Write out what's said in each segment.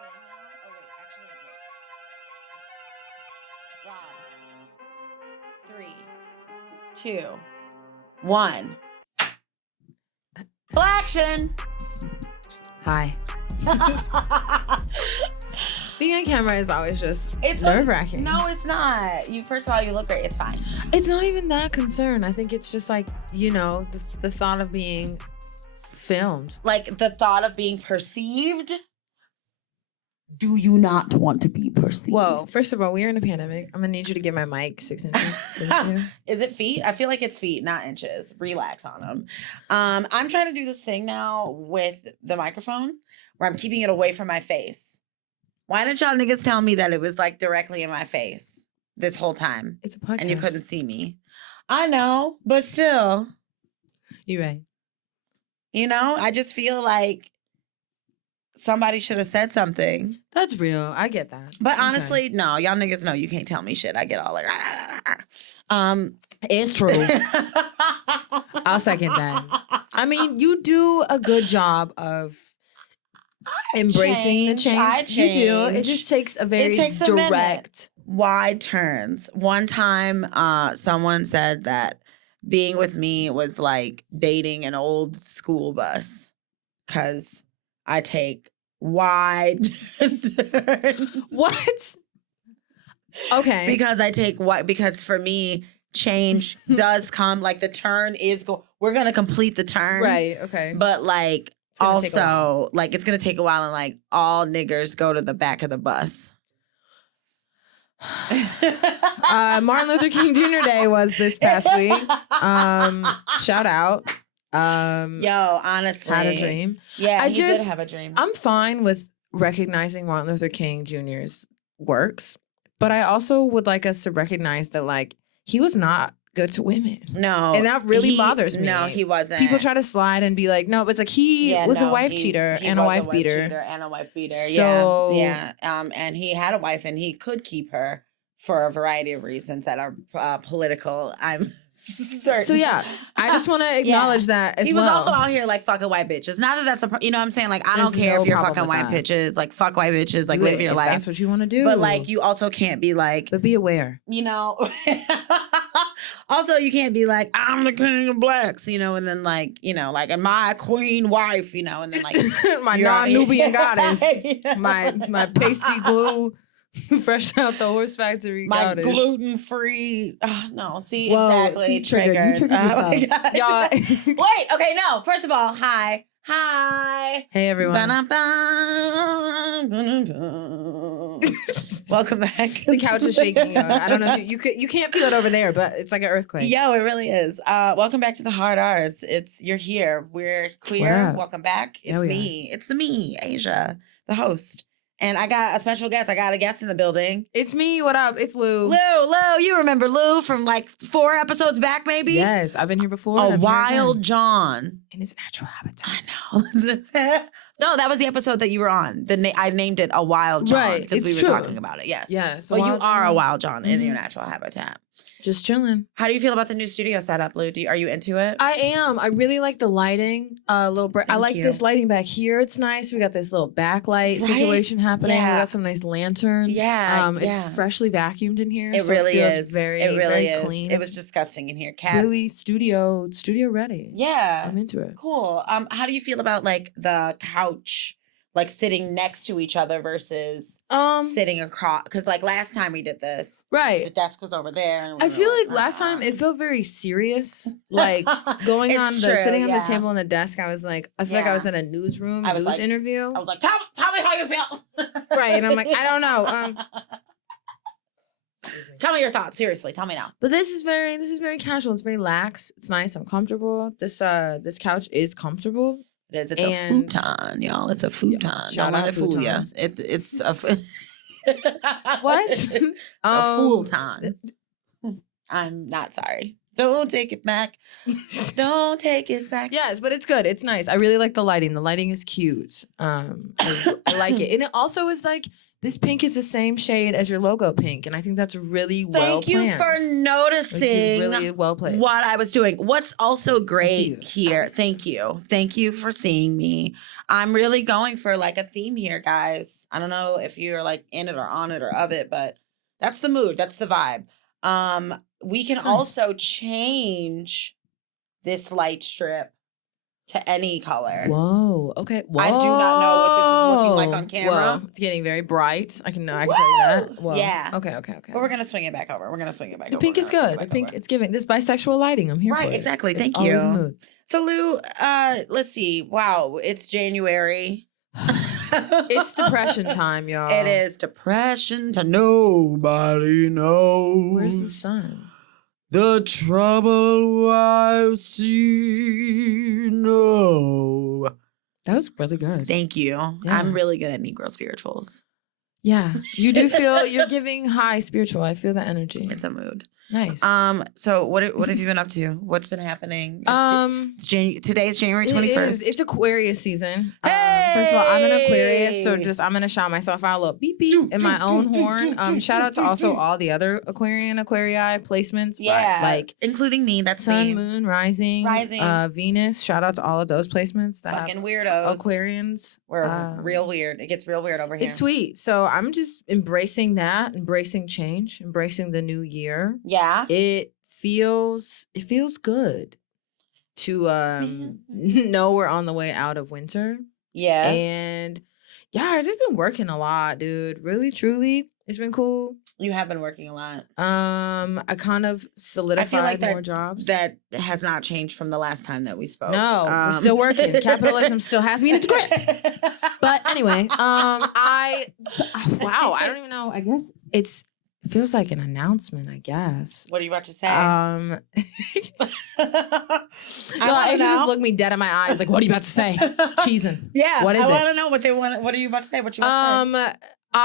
this thing now? Oh, wait, actually, wait. Rob. 3, 2, 1. Full action. Hi. Being on camera is always just It's nerve-wracking. No, it's not. First of all, you look great. It's fine. It's not even that concern. I think it's just like, the thought of being filmed. Like the thought of being perceived. Do you not want to be perceived? Whoa, first of all, we are in a pandemic. I'm gonna need you to get my mic 6 inches. Thank you. Is it feet? I feel like it's feet, not inches. Relax on them. I'm trying to do this thing now with the microphone where I'm keeping it away from my face. Why didn't y'all niggas tell me that it was like directly in my face this whole time? It's a podcast. And you couldn't see me. I know, but still. You're right. I just feel like somebody should have said something. That's real. I get that. But honestly, no, y'all niggas know you can't tell me shit. I get all like, it's true. I'll second that. I mean, you do a good job of embracing the change. You do. It just takes a very direct, wide turns. One time, someone said that being with me was like dating an old school bus because I take wide turns. What? Okay. Because for me, change does come. Like the turn is we're gonna complete the turn. Right. Okay. But like also, like it's gonna take a while, and like all niggers go to the back of the bus. Martin Luther King Jr. Day was this past week. Shout out. Yo, honestly, had a dream. Yeah, I did have a dream. I'm fine with recognizing Martin Luther King Jr.'s works, but I also would like us to recognize that like he was not good to women. No. And that really bothers me. No, he wasn't. People try to slide and be like, no, but it's like he was a wife cheater and a wife beater. And a wife beater. So, yeah. And he had a wife and he could keep her for a variety of reasons that are political. I'm certain. So yeah, I just want to acknowledge that as well. He was also out here like fucking white bitches. Not that that's you know what I'm saying? Like I don't care if you're fucking white bitches. Like fuck white bitches. Like live your life. That's what you want to do. But like you also can't be like. But be aware. Also, you can't be like, I'm the king of blacks, and then like, and my queen wife, and then like my non-Nubian goddess, my pasty glue, fresh out the horse factory my goddess. Gluten-free. No, see, whoa, exactly. See, triggered. You triggered yourself. Y'all. Wait, okay, no. First of all, hi. Hey, everyone. Welcome back. The couch is shaking. I don't know. You can't feel it over there, but it's like an earthquake. Yo, it really is. Welcome back to the Hard R's. You're here. We're queer. Welcome back. It's me. It's me, Asia, the host. And I got a special guest. I got a guest in the building. It's me. What up? It's Lou. Lou. You remember Lou from like 4 episodes back, maybe? Yes, I've been here before. A Wild John. In his natural habitat. I know. No, that was the episode that you were on. I named it A Wild John. Right. Because we were talking about it. Yes. Yeah. So you are a Wild John in your natural habitat. Just chilling. How do you feel about the new studio setup, Lou? Are you into it? I am. I really like the lighting. I like this lighting back here. It's nice. We got this little backlight situation happening. Yeah. We got some nice lanterns. Yeah. It's freshly vacuumed in here. It really is. Very, it really very clean. It was disgusting in here. Cats. Really studio ready. Yeah. I'm into it. Cool. How do you feel about like the couch? Like sitting next to each other versus sitting across. Because like last time we did this, right? The desk was over there. And I feel like last time it felt very serious. Like sitting on the table and the desk. I was like, I feel like I was in a newsroom, news interview. I was like, tell me how you feel. Right, and I'm like, I don't know. Tell me your thoughts. Seriously, tell me now. But this is very casual. It's very lax. It's nice. I'm comfortable. This couch is comfortable. It is. It's a futon, y'all. It's a futon. Don't let it fool you. It's a what? It's a futon. I'm not sorry. Don't take it back. Don't take it back. Yes, but it's good. It's nice. I really like the lighting. The lighting is cute. I like it, and it also is like This pink is the same shade as your logo pink, and I think that's really well Thank you planned. for Like, noticing you really well played. what I was doing. What's also you. great here, I see thank you. Thank you for seeing me. I'm really going for like a theme here, guys. I don't know if you're like in it or on it or of it, but that's the mood. That's the vibe. We can It's nice. also change this light strip to any color. Whoa. Okay. Whoa. I do not know what this is looking like on camera. Whoa. It's getting very bright. I can tell you that. Woo! Whoa. Yeah. Okay. But we're gonna swing it back over. The pink is good. The pink, it's giving this bisexual lighting. I'm here for Right, it. exactly. It's Thank always a you. mood. So Lou, let's see. Wow, it's January. It's depression time, y'all. It is depression to nobody knows. Where's the sun? The trouble I've seen. No. That was really good. Thank you. Yeah. I'm really good at Negro spirituals. Yeah. You do feel you're giving high spiritual. I feel the energy. It's a mood. Nice. So what have you been up to? What's been happening? Today is January It 21st. is. It's Aquarius season. First of all, I'm an Aquarius, so I'm gonna shout myself out a little beep beep in my own horn. Shout out to also all the other Aquarian, Aquarii placements. Yeah, like including me. That's Sun, me. Moon, Rising, Venus. Shout out to all of those placements that Fucking have weirdos. Aquarians. We're real weird. It gets real weird over here. It's sweet. So I'm just embracing that, embracing change, embracing the new year. Yeah. It feels good to know we're on the way out of winter. Yes. And yeah, I've just been working a lot, dude. Really, truly. It's been cool. You have been working a lot. I kind of solidified more jobs. That has not changed from the last time that we spoke. No, we're still working. Capitalism still has me in its grip. But anyway, wow, I don't even know. I guess it feels like an announcement, I guess. What are you about to say? It just looked me dead in my eyes, like, what are you about to say? Cheesing. Yeah. What is I it? want to know what they want. What are you about to say? What you want to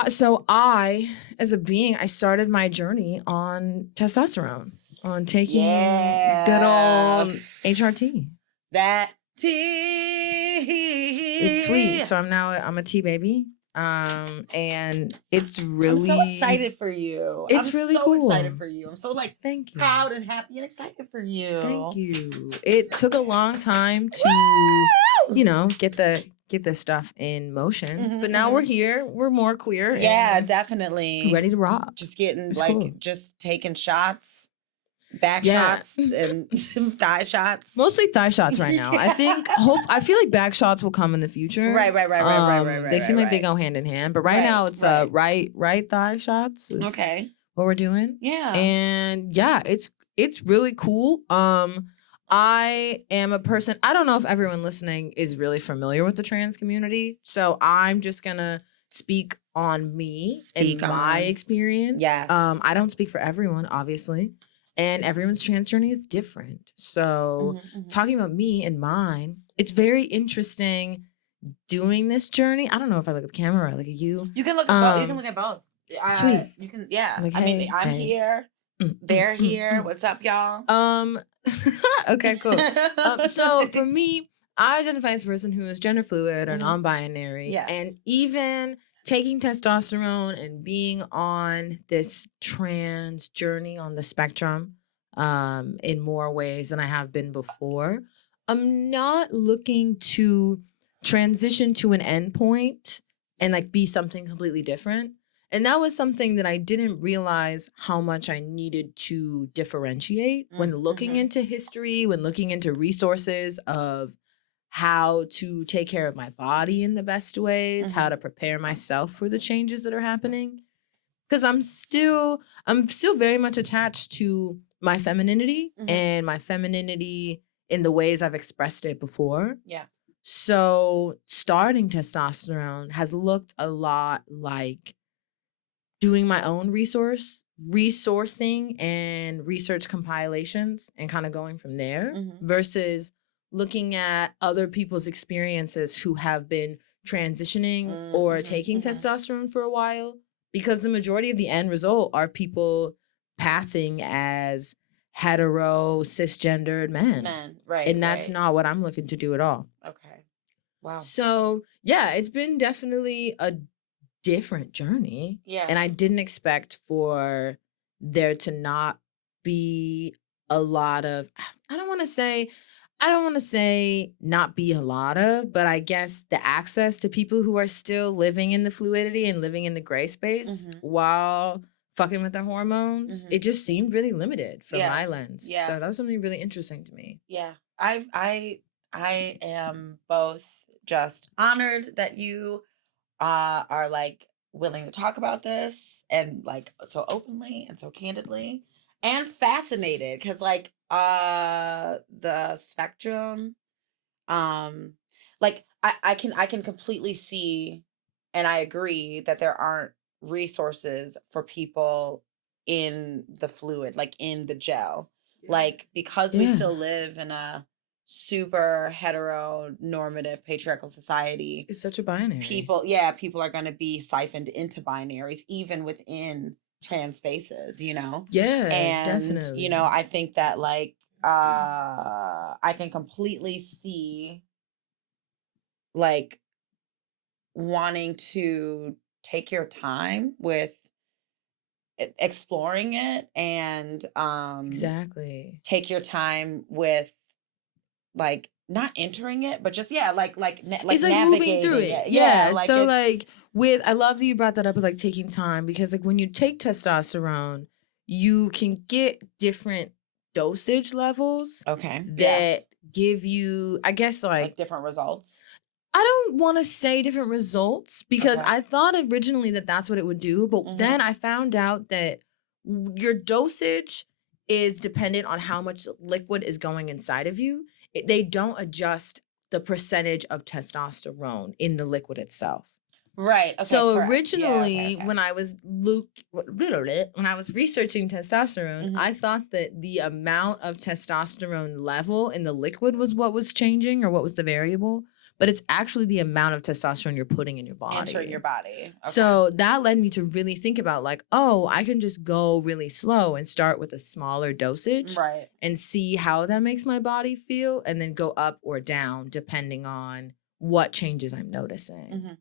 say? So I, as a being, I started my journey on testosterone, on taking good old HRT. That tea. It's sweet. So I'm a tea baby. And it's really, I'm so excited for you. It's really so cool. excited for you. I'm so thank you. Proud and happy and excited for you. Thank you. It took a long time to, get this stuff in motion. But now we're here. We're more queer. Yeah, definitely. Ready to rock. Just getting cool. just taking shots. Back shots and thigh shots. Mostly thigh shots right now. I feel like back shots will come in the future. Right. They seem like they go hand in hand. But right now it's right thigh shots. Okay. What we're doing. Yeah. And yeah, it's really cool. I am a person, I don't know if everyone listening is really familiar with the trans community. So I'm just gonna speak on me and my experience. Yes. I don't speak for everyone, obviously. And everyone's trans journey is different. So talking about me and mine, it's very interesting doing this journey. I don't know if I look at the camera or I look at you. You can look at both. You can look at both. Sweet. You can, yeah. Like, I mean, I'm here. They're here. What's up, y'all? Okay, cool. So for me, I identify as a person who is gender fluid or non-binary. Yes. And even taking testosterone and being on this trans journey on the spectrum in more ways than I have been before, I'm not looking to transition to an endpoint and be something completely different. And that was something that I didn't realize how much I needed to differentiate when looking into history, when looking into resources of how to take care of my body in the best ways, how to prepare myself for the changes that are happening. Because I'm still very much attached to my femininity and my femininity in the ways I've expressed it before. Yeah. So starting testosterone has looked a lot like doing my own resourcing and research compilations and kind of going from there versus looking at other people's experiences who have been transitioning or taking testosterone for a while, because the majority of the end result are people passing as hetero cisgendered men. Right. And that's not what I'm looking to do at all. Okay. Wow. So yeah, it's been definitely a different journey. Yeah. And I didn't expect for there to not be a lot of, I don't want to say not be a lot of, but I guess the access to people who are still living in the fluidity and living in the gray space while fucking with their hormones, it just seemed really limited from my lens. Yeah. So that was something really interesting to me. Yeah. I am both just honored that you are like willing to talk about this and like so openly and so candidly, and fascinated because like the spectrum, like I can completely see, and I agree that there aren't resources for people in the fluid, like in the gel, like because we Yeah. still live in a super heteronormative patriarchal society. It's such a binary. People are going to be siphoned into binaries even within trans spaces, you know. Yeah, And definitely. you know, I think that like I can completely see like wanting to take your time with exploring it, and Exactly. take your time with like not entering it, but just like It's like moving through navigating it. Yeah, Yeah. So it's like with I love that you brought that up with like taking time, because like when you take testosterone, you can get different dosage levels okay. that Yes. give you, I guess, Like different results. I don't want to say different results, because Okay. I thought originally that that's what it would do, but then I found out that your dosage is dependent on how much liquid is going inside of you. They don't adjust the percentage of testosterone in the liquid itself. Right. Okay. So correct. originally, okay. when I was researching testosterone, I thought that the amount of testosterone level in the liquid was what was changing or what was the variable, but it's actually the amount of testosterone you're putting in your body. Entering your body. Okay. So that led me to really think about like, oh, I can just go really slow and start with a smaller dosage, right, and see how that makes my body feel, and then go up or down depending on what changes I'm noticing.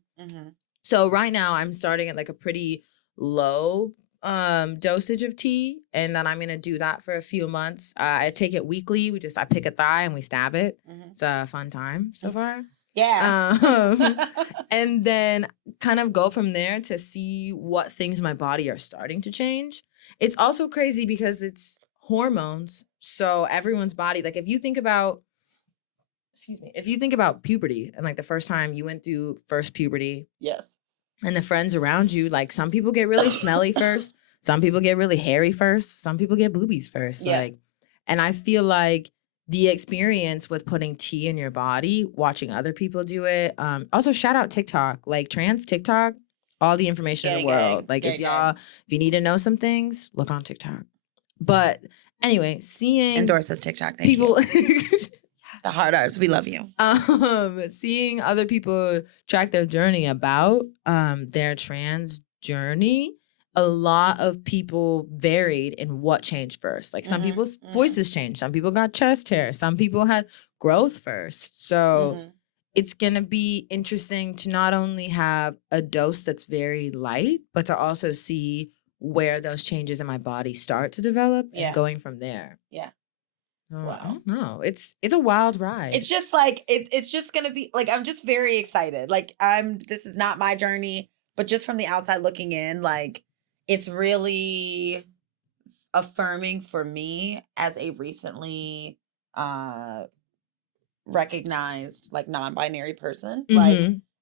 So right now I'm starting at like a pretty low dosage of tea, and then I'm gonna do that for a few months. I take it weekly. I pick a thigh and we stab it. It's a fun time so far. Yeah. And then kind of go from there to see what things in my body are starting to change. It's also crazy because it's hormones. So everyone's body, like if you think about puberty and like the first time you went through first puberty, yes, and the friends around you, like some people get really smelly first, some people get really hairy first, some people get boobies first. Yeah. Like, and I feel like the experience with putting tea in your body, watching other people do it. Also shout out TikTok, like trans TikTok, all the information in the world. Like if you need to know some things, look on TikTok. But anyway, seeing endorses TikTok. Thank people you. The hard arts, we love you. Seeing other people track their journey about their trans journey, a lot of people varied in what changed first. Like some people's voices changed, some people got chest hair, some people had growth first. So it's gonna be interesting to not only have a dose that's very light, but to also see where those changes in my body start to develop and going from there. Yeah. Wow. I don't know. It's a wild ride. It's just like it's just gonna be like, I'm just very excited. Like this is not my journey, but just from the outside looking in, like it's really affirming for me as a recently recognized like non-binary person, like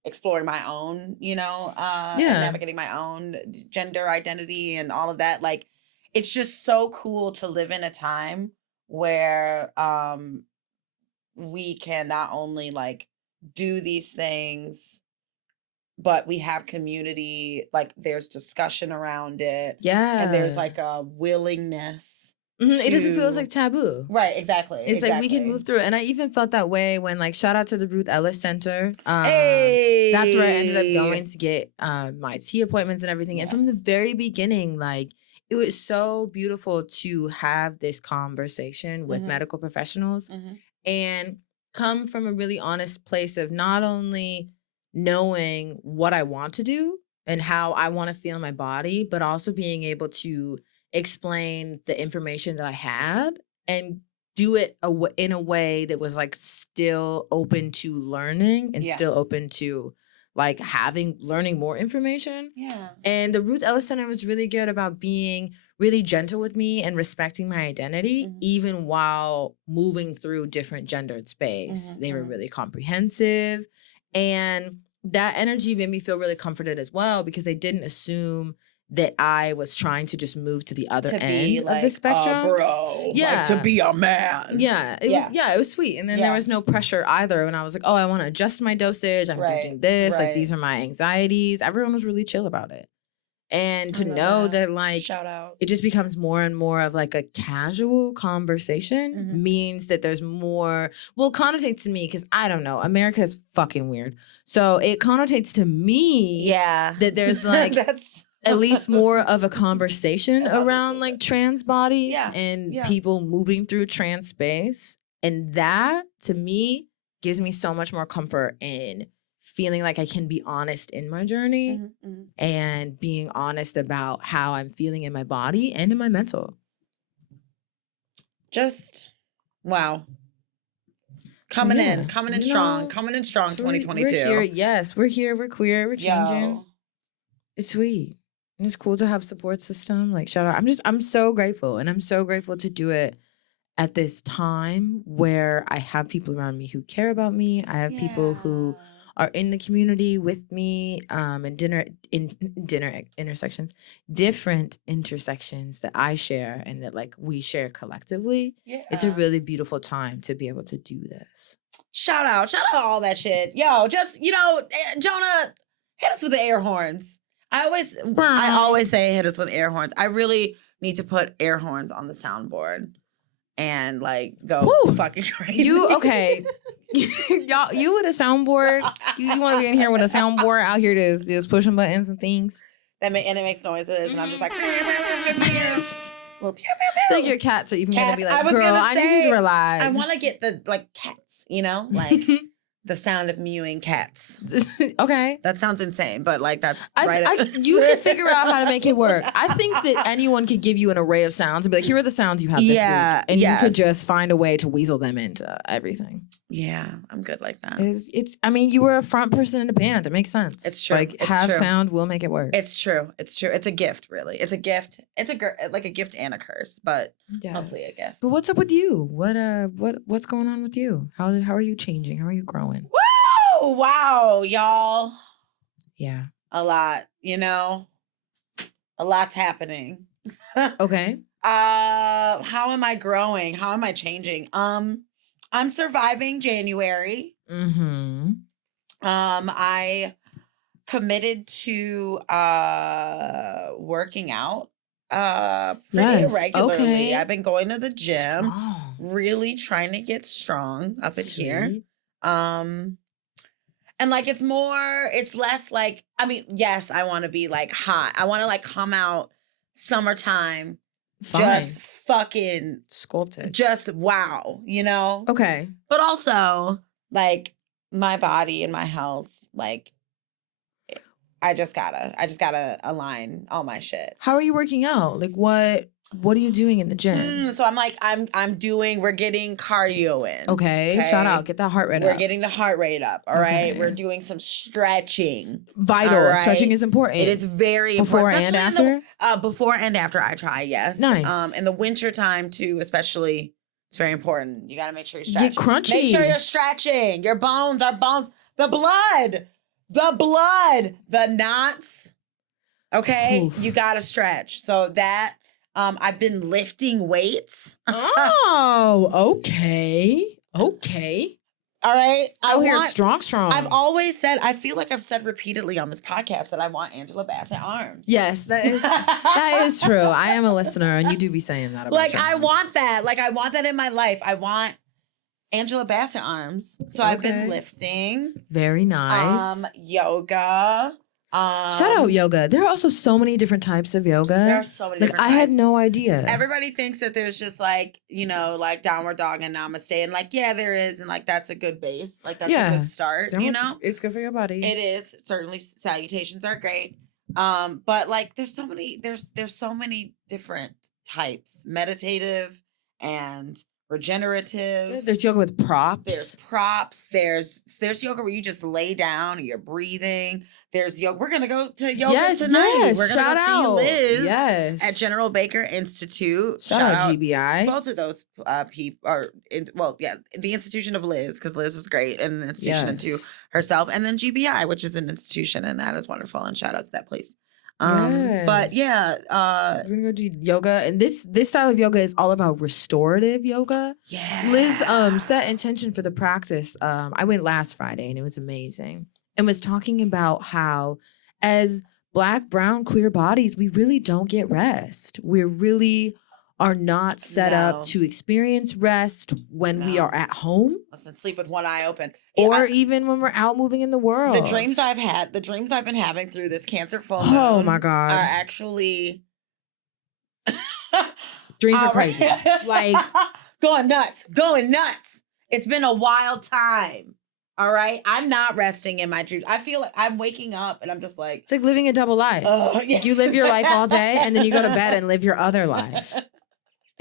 exploring my own, and navigating my own gender identity and all of that. Like it's just so cool to live in a time where we can not only like do these things, but we have community, like there's discussion around it. Yeah. And there's like a willingness. It doesn't feel like taboo. Right, exactly. It's like we can move through it. And I even felt that way when, like, shout out to the Ruth Ellis Center. Hey! That's where I ended up going to get my tea appointments and everything. Yes. And from the very beginning, like, it was so beautiful to have this conversation with medical professionals and come from a really honest place of not only knowing what I want to do and how I want to feel in my body, but also being able to explain the information that I had and do it in a way that was like still open to learning and Yeah. still open to like learning more information. Yeah. And the Ruth Ellis Center was really good about being really gentle with me and respecting my identity, Mhm. even while moving through different gendered space. Mhm, They were mhm. really comprehensive. And that energy made me feel really comforted as well because they didn't assume that I was trying to just move to the other To end be of like, the spectrum. bro, like to Yeah. be a man. Yeah, it was sweet. And then there Yeah. was no pressure either. And I was like, oh, I want to adjust my dosage. I'm Right, thinking this, like right. these are my anxieties. Everyone was really chill about it. And to I love know that. that like Shout out. it just becomes more and more of like a casual conversation Mhm. means that there's more, well, connotates to me because I don't know, America is fucking weird. So it connotates to me Yeah. that there's like That's at least more of a conversation A around like trans bodies Yeah, and yeah. people moving through trans space. And that to me gives me so much more comfort in feeling like I can be honest in my journey Mhm, mhm. and being honest about how I'm feeling in my body and in my mental. Just wow. Coming in strong, coming in strong. So we're 2022. here. Yes, we're here. We're queer. We're changing. Yo. It's sweet. And it's cool to have support system. Like shout out. I'm so grateful. And I'm so grateful to do it at this time where I have people around me who care about me. I have people who are in the community with me in dinner intersections, different intersections that I share and that like we share collectively. Yeah. It's a really beautiful time to be able to do this. Shout out all that shit. Yo, just Jonah, hit us with the air horns. I always say hit us with air horns. I really need to put air horns on the soundboard and like go Woo. fucking crazy. You okay? Y'all, you with a soundboard? You want to be in here with a soundboard out here just pushing buttons and things? And it makes noises, and I'm just like, Well, I feel like your cats are even gonna be Cats, like, girl, I need you to relax. I want to get the like cats, like the sound of mewing cats. Okay. That sounds insane, but like that's you can figure out how to make it work. I think that anyone could give you an array of sounds and be like, here are the sounds you have this week. And you could just find a way to weasel them into everything. Yeah, I'm good like that. I mean, you were a front person in a band. It makes sense. It's true. Like have sound, we'll make it work. It's true. It's a gift, really. It's a gift. It's like a gift and a curse, but mostly a gift. But what's up with you? What's going on with you? How are you changing? How are you growing? Woo! Wow, y'all. Yeah. A lot, a lot's happening. Okay. How am I growing? How am I changing? I'm surviving January. Mm-hmm. I committed to working out pretty regularly. Okay. I've been going to the gym, Strong. really trying to get strong up in here. Sweet. And like it's less like, I mean, yes, I want to be like hot. I want to like come out summertime, Fine. just fucking Sculpted. just wow, Okay. But also like my body and my health, like I just gotta align all my shit. How are you working out? Like what are you doing in the gym? So we're getting cardio in. Okay. Shout out. Get that heart rate up. We're getting the heart rate up. All right. Okay. We're doing some stretching. Vital. All right. Stretching is important. It is very before important. and after? Before and after I try, yes. Nice. In the winter time too, especially, it's very important. You gotta make sure you stretch. Get crunchy. Make sure you're stretching. Your bones, our bones, the blood, the knots. Okay. Oof. You gotta stretch. So that I've been lifting weights. Oh, okay. Okay. All right. Out here strong. I've always said, I feel like I've said repeatedly on this podcast that I want Angela Bassett arms. Yes, that is true. I am a listener and you do be saying that about like your I arms. want that. Like I want that in my life. I want Angela Bassett arms. So I've been lifting. Very nice. Yoga. Shout out yoga. There are also so many different types of yoga. There are so many different I had types. no idea. Everybody thinks that there's just like, like downward dog and namaste. And like, yeah, there is. And like, that's a good base. Like that's a good start, It's good for your body. It is. Certainly salutations are great. But like there's so many different types. Meditative and regenerative. There's yoga with There's props. props. There's yoga where you just lay down and you're breathing. There's yoga. We're gonna go to yoga Yes, tonight. yes. We're gonna Shout go see out. Liz Yes. at General Baker Institute. Shout out GBI. Both of those people are the institution of Liz, because Liz is great and an institution unto Yes. herself, and then GBI, which is an institution, and that is wonderful. And shout out to that place. But Yes. yeah, We're gonna do yoga, and this style of yoga is all about restorative yoga. yeah. Liz set intention for the practice. I went last Friday and it was amazing, and was talking about how as Black, brown, queer bodies, we really don't get rest. We really are not set No. up to experience rest when we No. are at home Listen, sleep with one eye open. or even when we're out moving in the world. The dreams I've been having through this Cancer full moon. Oh my God. Are actually Dreams are All crazy. right. Like, going nuts. It's been a wild time. All right. I'm not resting in my dreams. I feel like I'm waking up and I'm just like, it's like living a double life. yeah. Like you live your life all day and then you go to bed and live your other life.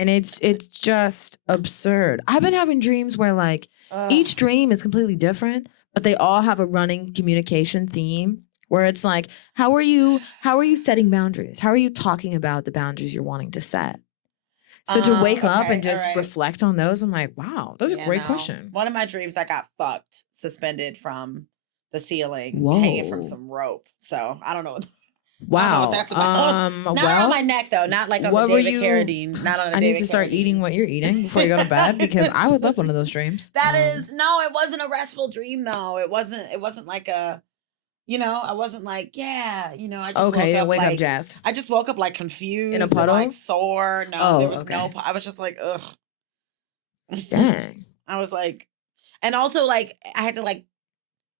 And it's just absurd. I've been having dreams where like each dream is completely different, but they all have a running communication theme where it's like, how are you setting boundaries? How are you talking about the boundaries you're wanting to set? So to wake up okay, and just all right. reflect on those, I'm like, wow, that's a great question. One of my dreams, I got fucked, suspended from the ceiling, Whoa. hanging from some rope. So I don't know. Wow. what that's about. Not around my neck though. Not like on what the were David you- Carradine. Not on a I David need to start Carradine. eating what you're eating before you go to bed because I would love one of those dreams. That is no, it wasn't a restful dream though. It wasn't like a, I wasn't like, I just Okay, woke up wake like, up jazzed. I just woke up like confused In a and, puddle? like sore. No, Oh, there was okay. no. I was just like, ugh. Dang. I was like, and also like I had to like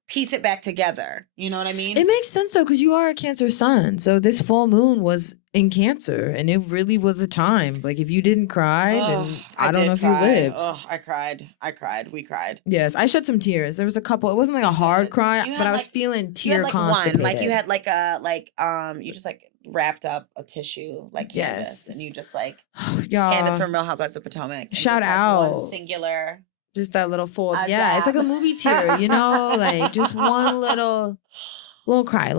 piece it back together. You know what I mean? It makes sense though, because you are a Cancer sun. So this full moon was in Cancer, and it really was a time. Like if you didn't cry, then I don't did know if cry. you lived. Oh, I cried. We cried. Yes, I shed some tears. There was a couple. It wasn't like a hard cry, You but had, I was like- feeling You tear had like constipated. one, like you had like a you just like wrapped up a tissue like Candace, Yes. and you just like Y'all, Candace from Real Housewives of Potomac. and Shout just, like, one out. singular. just that little fold. A Yeah, it's like a dab. movie tear, like just one little cry.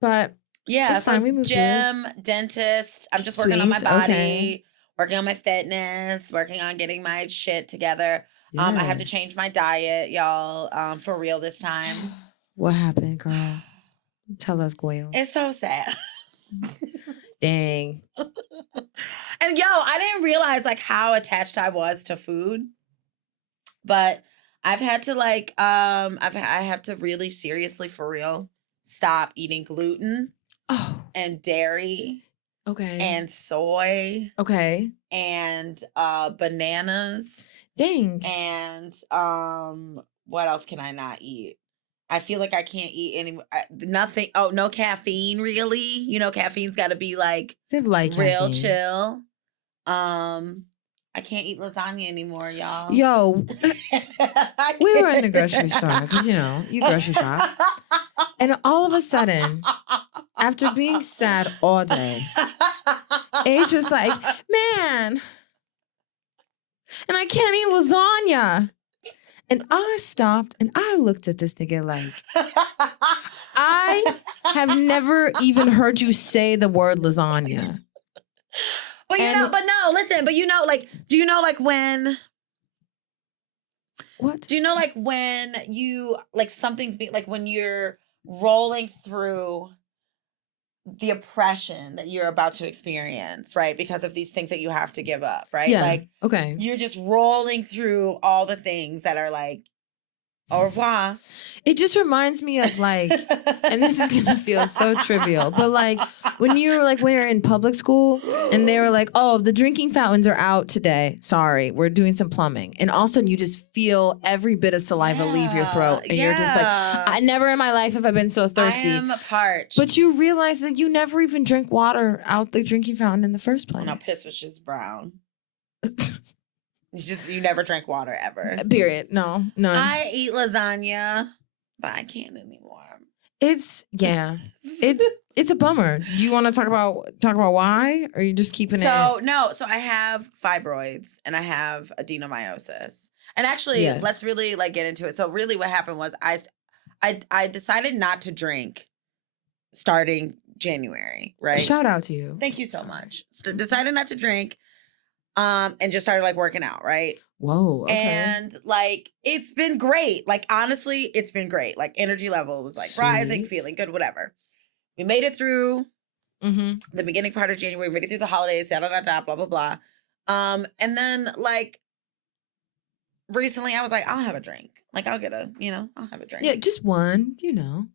But Yeah, It's so fine, we moved through it. gym, dentist. I'm just working on my Sweet, body, okay. working on my fitness, working on getting my shit together. I have to change yes. my diet, y'all, for real this time. What happened, girl? Tell us, Goyle. It's so sad. Dang. And I didn't realize like how attached I was to food. But I've had to like I have to really seriously for real stop eating gluten Oh, and dairy okay. and soy okay. and bananas Dang. and what else can I not eat? I feel like I can't eat any nothing. Oh, no caffeine really. Caffeine's got to be like They have light real caffeine. chill. I can't eat lasagna anymore, y'all. Yo, I we were in the can't. grocery store because you grocery shop, and all of a sudden, after being sad all day, Asia's like, man, and I can't eat lasagna. And I stopped and I looked at this nigga like, I have never even heard you say the word lasagna. But listen, like, do you know like when What? do you know like when you like something's being like when you're rolling through the oppression that you're about to experience, right? Because of these things that you have to give up, right? Yeah. Like Okay. you're just rolling through all the things that are like au revoir. It just reminds me of like, and this is gonna feel so trivial, but like when we're in public school and they were like, oh, the drinking fountains are out today. Sorry, we're doing some plumbing. And all of a sudden you just feel every bit of saliva leave your throat. And you're just like, I never in my life have I been so thirsty. I am parched. But you realize that you never even drink water out the drinking fountain in the first place. no, piss was just brown. You never drank water ever. Period. No, none. I eat lasagna, but I can't anymore. It's it's a bummer. Do you want to talk about why? Or are you just keeping it? So I have fibroids and I have adenomyosis. And actually, Yes. let's really like get into it. So really what happened was I decided not to drink starting January, right? Shout out to you. Thank you so Sorry. much. Decided not to drink and just started like working out, right? Whoa. Okay. And like it's been great. Like honestly, it's been great. Like energy level was like rising, Sweet. feeling good, whatever. We made it through Mm-hmm. the beginning part of January, made it through the holidays, da da da da, blah blah blah. And then like recently, I was like, I'll have a drink. Like I'll get I'll have a drink. Yeah, just one. You know,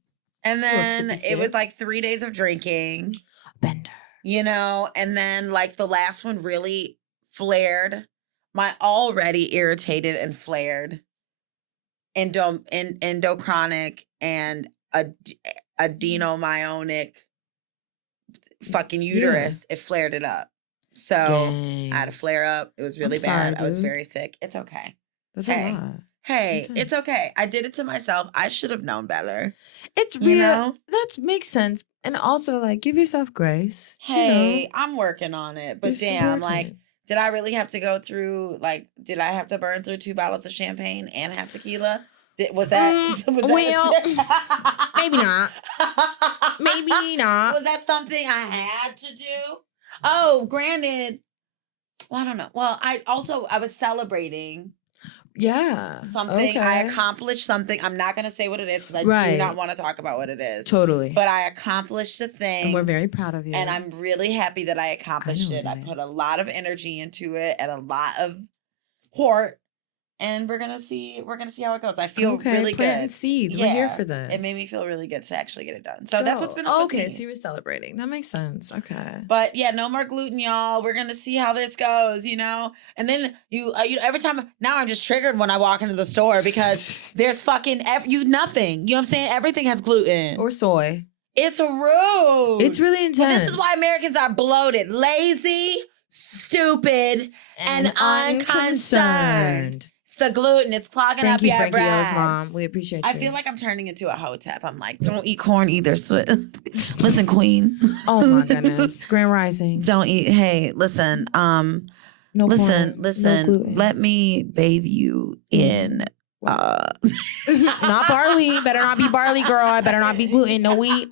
And little then sippy it was sip. like 3 days of drinking, bender. and then like the last one really flared my already irritated and flared endochronic and adenomyonic fucking uterus. It flared it up. So Dang. I had a flare up. It was really sorry, bad. I was dude. very sick. It's okay. That's Hey. a lot. Hey, Intense. it's okay. I did it to myself. I should have known better. It's You real. know? That makes sense. And also, like, give yourself grace. Hey, you know? I'm working on it. But It's damn, like, important. did I really have to go through, like, did I have to burn through 2 bottles of champagne and have tequila? Was that well, maybe not. Maybe not. Was that something I had to do? Oh, granted. Well, I don't know. Well, I was celebrating Yeah. something. I Okay. accomplished something. I'm not going to say what it is because I do Right. not want to talk about what it is. Totally. But I accomplished a thing. and we're very proud of you. And I'm really happy that I accomplished know it. it I put a is. lot of energy into it and a lot of port. And we're gonna see how it goes. I feel okay, really planting good. seeds. We're here Yeah, for this. It made me feel really good to actually get it done. So that's what's been up Oh, with okay, me. so you were celebrating. That makes sense. Okay. But yeah, no more gluten, y'all. We're gonna see how this goes, And then you every time now I'm just triggered when I walk into the store because there's fucking nothing. You know what I'm saying? Everything has gluten. Or soy. It's rude. It's really intense. Well, this is why Americans are bloated, lazy, stupid, and unconcerned. It's the gluten. It's clogging Thank up you, your Frankie O's bread. mom. We appreciate you. I feel like I'm turning into a hotep. I'm like, don't eat corn either. Listen, queen. Oh my goodness. Grand Rising. Don't eat. Hey, listen. No listen. corn, Listen. No gluten. Let me bathe you in. Not barley. Better not be barley, girl. I better not be gluten. No wheat.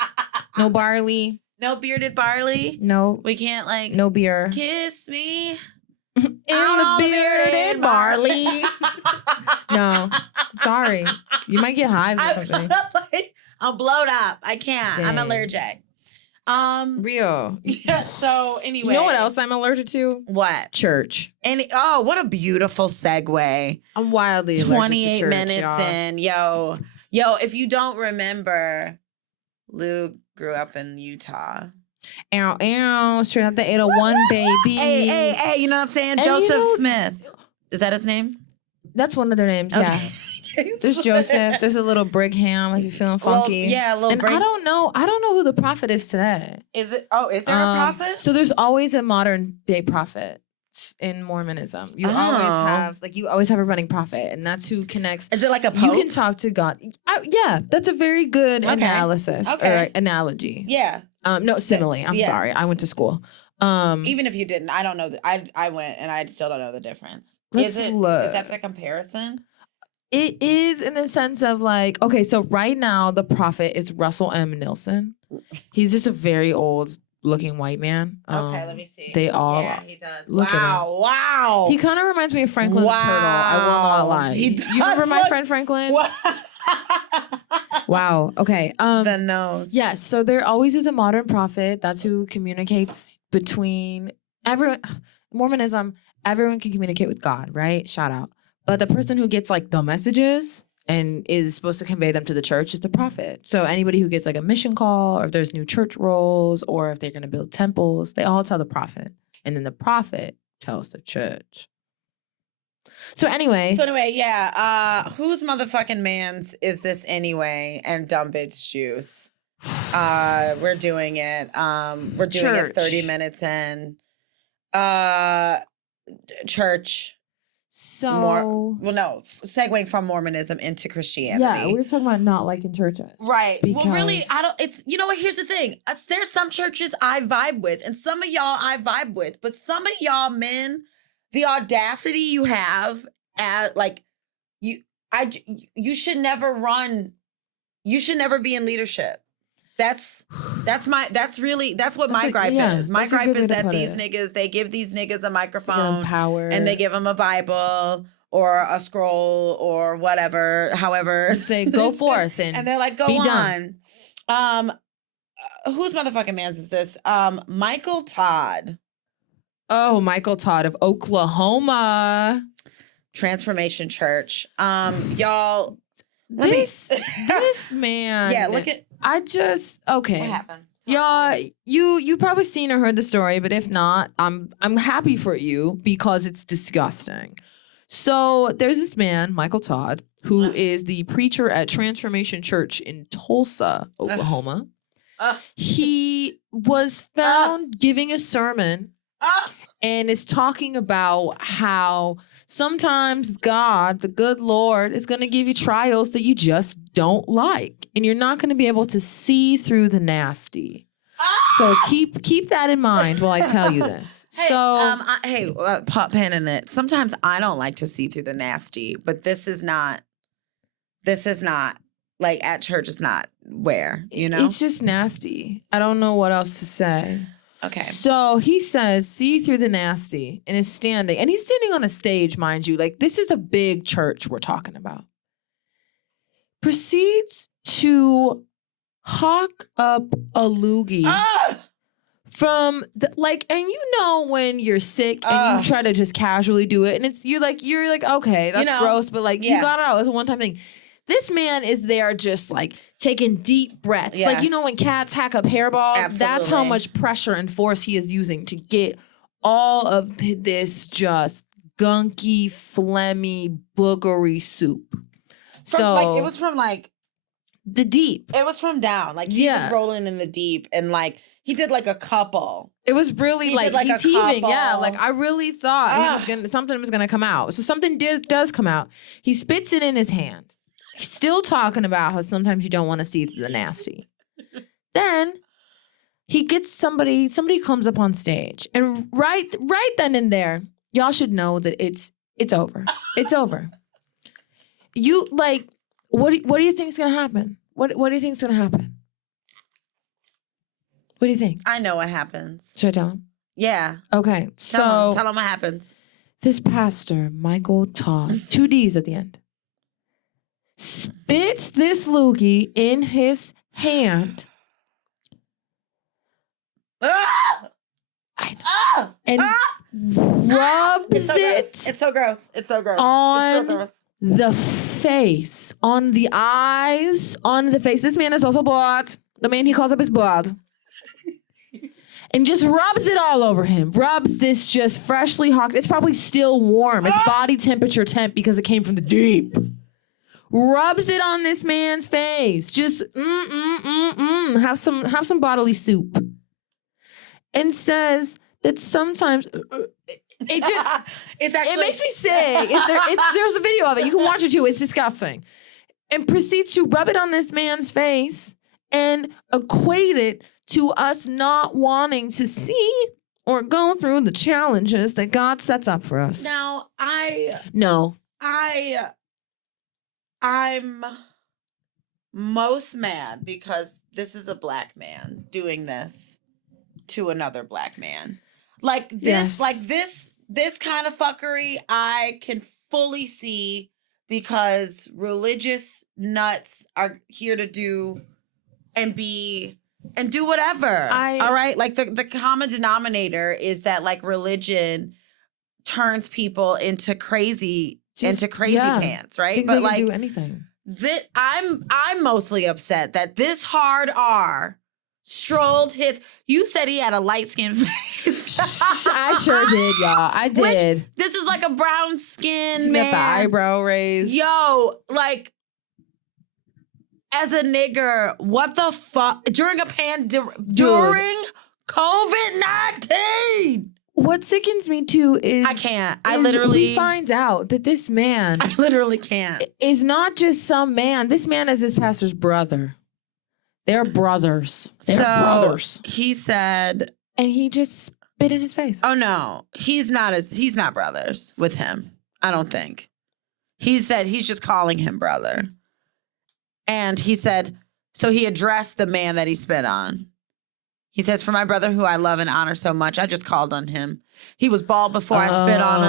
No barley. No bearded barley. No. We can't like. No beer. Kiss me. In the bearded barley. No. Sorry. You might get hives or something. I'm blowed up. I can't. I'm Dang. allergic. Real. Yeah. So anyway. You know what else I'm allergic to? What? Church. What a beautiful segue. I'm wildly allergic to 28 church, minutes y'all. in. Yo, if you don't remember, Lou grew up in Utah. Ow, ow. Straight out the 801, baby. Hey, you know what I'm saying? And Joseph you know- Smith. Is that his name? That's one of their names, yeah. There's Joseph. There's a little Brigham if you're feeling funky. A little And I don't know who the prophet is today. Is it? Oh, is there a prophet? So there's always a modern day prophet in Mormonism. You always have a running prophet, and that's who connects. Is it like a pope? You can talk to God. Yeah, that's a very good Okay. analysis Okay. or analogy. Yeah. No, simile. I'm Yeah. sorry. I went to school. Even if you didn't, I don't know. I went and I still don't know the difference. Let's look. Is that the comparison? It is in the sense of like, okay, so right now the prophet is Russell M. Nelson. He's just a very old looking white man. Okay, let me see. They all Yeah, he does. look at Wow. He kind of reminds me of Franklin the Turtle. I will Wow. not lie. He You does remember my look- friend Franklin? Wow. Wow. Okay. The nose. Yes. So there always is a modern prophet. That's who communicates between everyone. Mormonism, everyone can communicate with God, right? Shout out. But the person who gets like the messages and is supposed to convey them to the church is the prophet. So anybody who gets like a mission call, or if there's new church roles, or if they're going to build temples, they all tell the prophet. And then the prophet tells the church. So anyway. yeah. Whose motherfucking man's is this anyway? And dumb bitch juice. We're doing it. We're doing it Church. 30 minutes in. Church. So segueing from Mormonism into Christianity. yeah, we're talking about not liking churches. Right. Well, really, Because- I don't, it's, you know what, here's the thing. There's some churches I vibe with, and some of y'all I vibe with, but some of y'all men, the audacity you have at, like, you should never run, you should never be in leadership. That's what my gripe is. My that's a gripe good way is to that put these it. niggas, they give these niggas a They get microphone power. and they give them a Bible or a scroll or whatever, however. and say, go forth and And they're like, go be on. Whose motherfucking man's is this? Michael Todd. Oh, Michael Todd of Oklahoma. Transformation Church. Y'all. This man. Yeah, look at okay. what happened. Y'all, you probably seen or heard the story, but if not, I'm happy for you because it's disgusting. So there's this man, Michael Todd, who is the preacher at Transformation Church in Tulsa, Oklahoma. He was found giving a sermon and is talking about how sometimes God, the good Lord, is going to give you trials that you just don't like. And you're not going to be able to see through the nasty. So keep that in mind while I tell you this. Pop pen in it. Sometimes I don't like to see through the nasty, but this is not like at church is not where, you know? It's just nasty. I don't know what else to say. Okay. So he says, see through the nasty, and is standing. And he's standing on a stage, mind you. Like, this is a big church we're talking about. Proceeds to hawk up a loogie from and you know when you're sick and you try to just casually do it, and you're like, okay, that's gross, but like you got it out. It's a one-time thing. This man is there just like taking deep breaths. Yes. Like, you know when cats hack up hairballs? Absolutely. That's how much pressure and force he is using to get all of this just gunky, phlegmy, boogery soup. It was from the deep. It was from down. Like he was rolling in the deep, and like he did like a couple. It was really He did, he's heaving. couple. Yeah, like I really thought something was gonna come out. So something does come out. He spits it in his hand. He's still talking about how sometimes you don't want to see through the nasty. Then he gets somebody comes up on stage, and right then and there, y'all should know that it's over. It's over. You like what do you think is gonna happen? What do you think is gonna happen? What do you think? I know what happens. Should I tell him? Yeah. Okay. So Tell him what happens. this pastor, Michael Todd, 2 D's at the end, spits this loogie in his hand and rubs It's so gross. It's so gross. on the face, on the eyes, on the face. This man is also bald. The man he calls up is bald. And just rubs it all over him. Rubs this just freshly hawked. It's probably still warm. It's body temperature temp because it came from the deep. Rubs it on this man's face. Just have some bodily soup. And says that sometimes it makes me sick. There's a video of it. You can watch it too. It's disgusting. And proceeds to rub it on this man's face and equate it to us not wanting to see or go through the challenges that God sets up for us. Now, I'm most mad because this is a black man doing this to another black man. Like this, Yes. this kind of fuckery I can fully see because religious nuts are here to do and do whatever. All right? Like the common denominator is that like religion turns people into crazy pants, right? Think But they like can do anything. I'm mostly upset that this hard R strolled his. You said he had a light skinned face. I sure did, y'all. I did. This is like a brown skin He man. got the eyebrow raised. Yo, like as a nigger, what the fuck during a during COVID-19? What sickens me too is I can't. I is literally we find out that this man I literally can't. is not just some man. This man is his pastor's brother. They're brothers. They're brothers. He said, And he just spit in his face. "Oh no, he's not brothers with him. I don't think." He said he's just calling him brother. And he said, so he addressed the man that he spit on. He says, "For my brother who I love and honor so much, I just called on him. He was bald before I spit on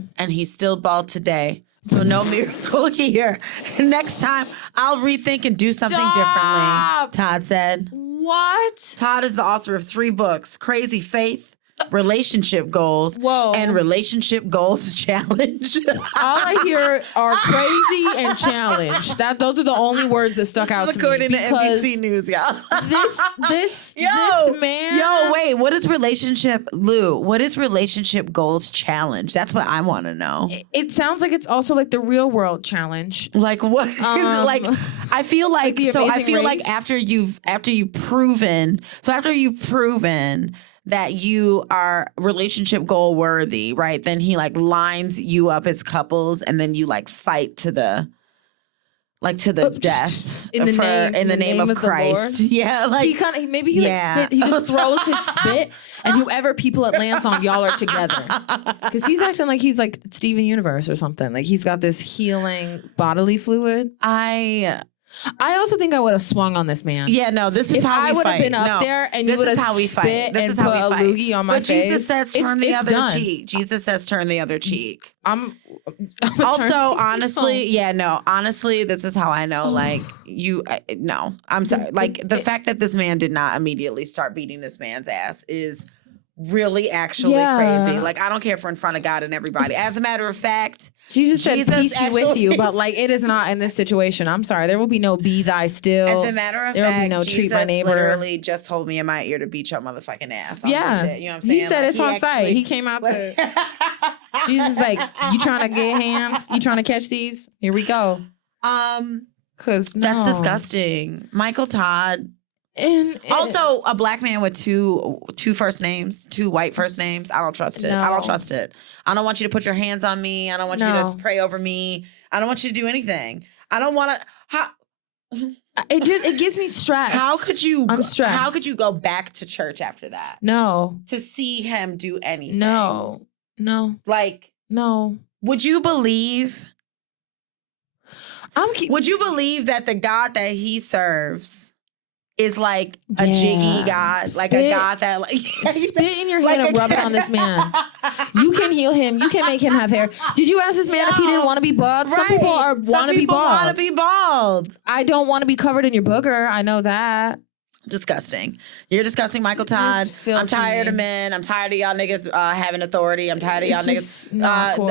him, and he's still bald today. So no miracle here. Next time, I'll rethink and do something differently," Todd said. What? Todd is the author of 3 books, Crazy Faith, Relationship Goals, Whoa. and Relationship Goals Challenge. All I hear are crazy and challenge. Those are the only words that stuck out to me. According to because NBC News, y'all. this Yo, man. Yo, wait, what is what is Relationship Goals Challenge? That's what I want to know. It sounds like it's also like the real world challenge. Like what is it like? I feel like the so. I Amazing feel like Race? after you've proven that you are relationship goal worthy, right? Then he like lines you up as couples, and then you like fight to the death In the name of the Christ. Lord? Yeah, like He kind of maybe he Yeah. like spit. He just throws his spit, and whoever people it lands on, y'all are together. Because he's acting like he's like Steven Universe or something. Like he's got this healing bodily fluid. I also think I would have swung on this man. Yeah, no, this is If how we I would fight. have been up No, there and this you would is have how we spit fight. This and is put how we a fight. loogie on my But face. Jesus says turn the it's other done. cheek. Jesus says turn the other cheek. I'm Also, honestly, this is how I know. Like no, I'm sorry. Like the fact that this man did not immediately start beating this man's ass is really actually Yeah. crazy. Like I don't care if we're in front of God and everybody. As a matter of fact, Jesus said, Jesus peace be with actually- you, but like it is not in this situation. I'm sorry. There will be no be thy still. as a matter of there will be fact, no Jesus treat my neighbor. literally just told me in my ear to beat your motherfucking ass. On Yeah. this shit. You know what I'm saying? He said Like, it's on site. actually- He came out there. Jesus is like, you trying to get hands? You trying to catch these? Here we go. Cause That's no. disgusting. Michael Todd. And Also, a black man with two first names, 2 white first names. I don't trust it. I No. don't trust it. I don't want you to put your hands on me. I don't want you No. to pray over me. I don't want you to do anything. I don't want to. it gives me stress. How could you? I'm stressed. How could you go back to church after that No. to see him do anything? No. Like, would you believe? Would you believe that the God that he serves is like a jiggy God, like a God that like spit in your hand and rub it on this man. You can heal him. You can make him have hair. Did you ask this man if he didn't want to be bald? Some people want to be bald. Want to be bald. I don't want to be covered in your booger. I know that. Disgusting. You're disgusting, Michael Todd. Just filthy. I'm tired of men. I'm tired of y'all niggas having authority. I'm tired of y'all It's niggas. just not cool.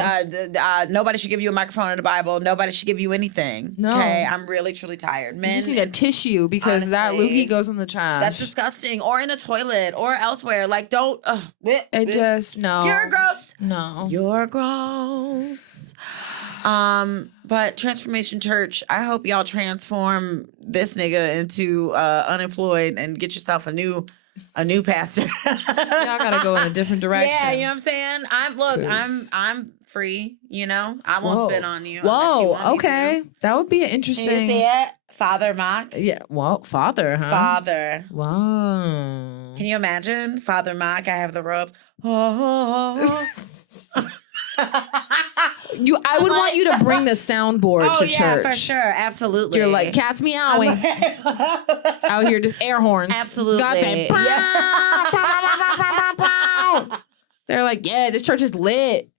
Nobody should give you a microphone in the Bible. Nobody should give you anything. No. Okay, I'm really truly tired. You Men, just need a tissue because that honestly, loogie goes in the trash. that's disgusting. Or in a toilet or elsewhere. Like, don't. It just no. You're gross. No. You're gross. But Transformation Church, I hope y'all transform this nigga into unemployed and get yourself a new pastor. Y'all gotta go in a different direction. Yeah, you know what I'm saying? I'm free, you know? I won't spit on you. unless you Whoa. want me Okay. to. That would be an Can you interesting. see it? Father Mock. Yeah. Well, father, huh? Father. Wow. Can you imagine? Father Mock, I have the robes. Oh. I would want you to bring the soundboard to church. for sure. Absolutely. You're like cats meowing out here, just air horns. Absolutely. God saying, they're like, yeah, this church is lit.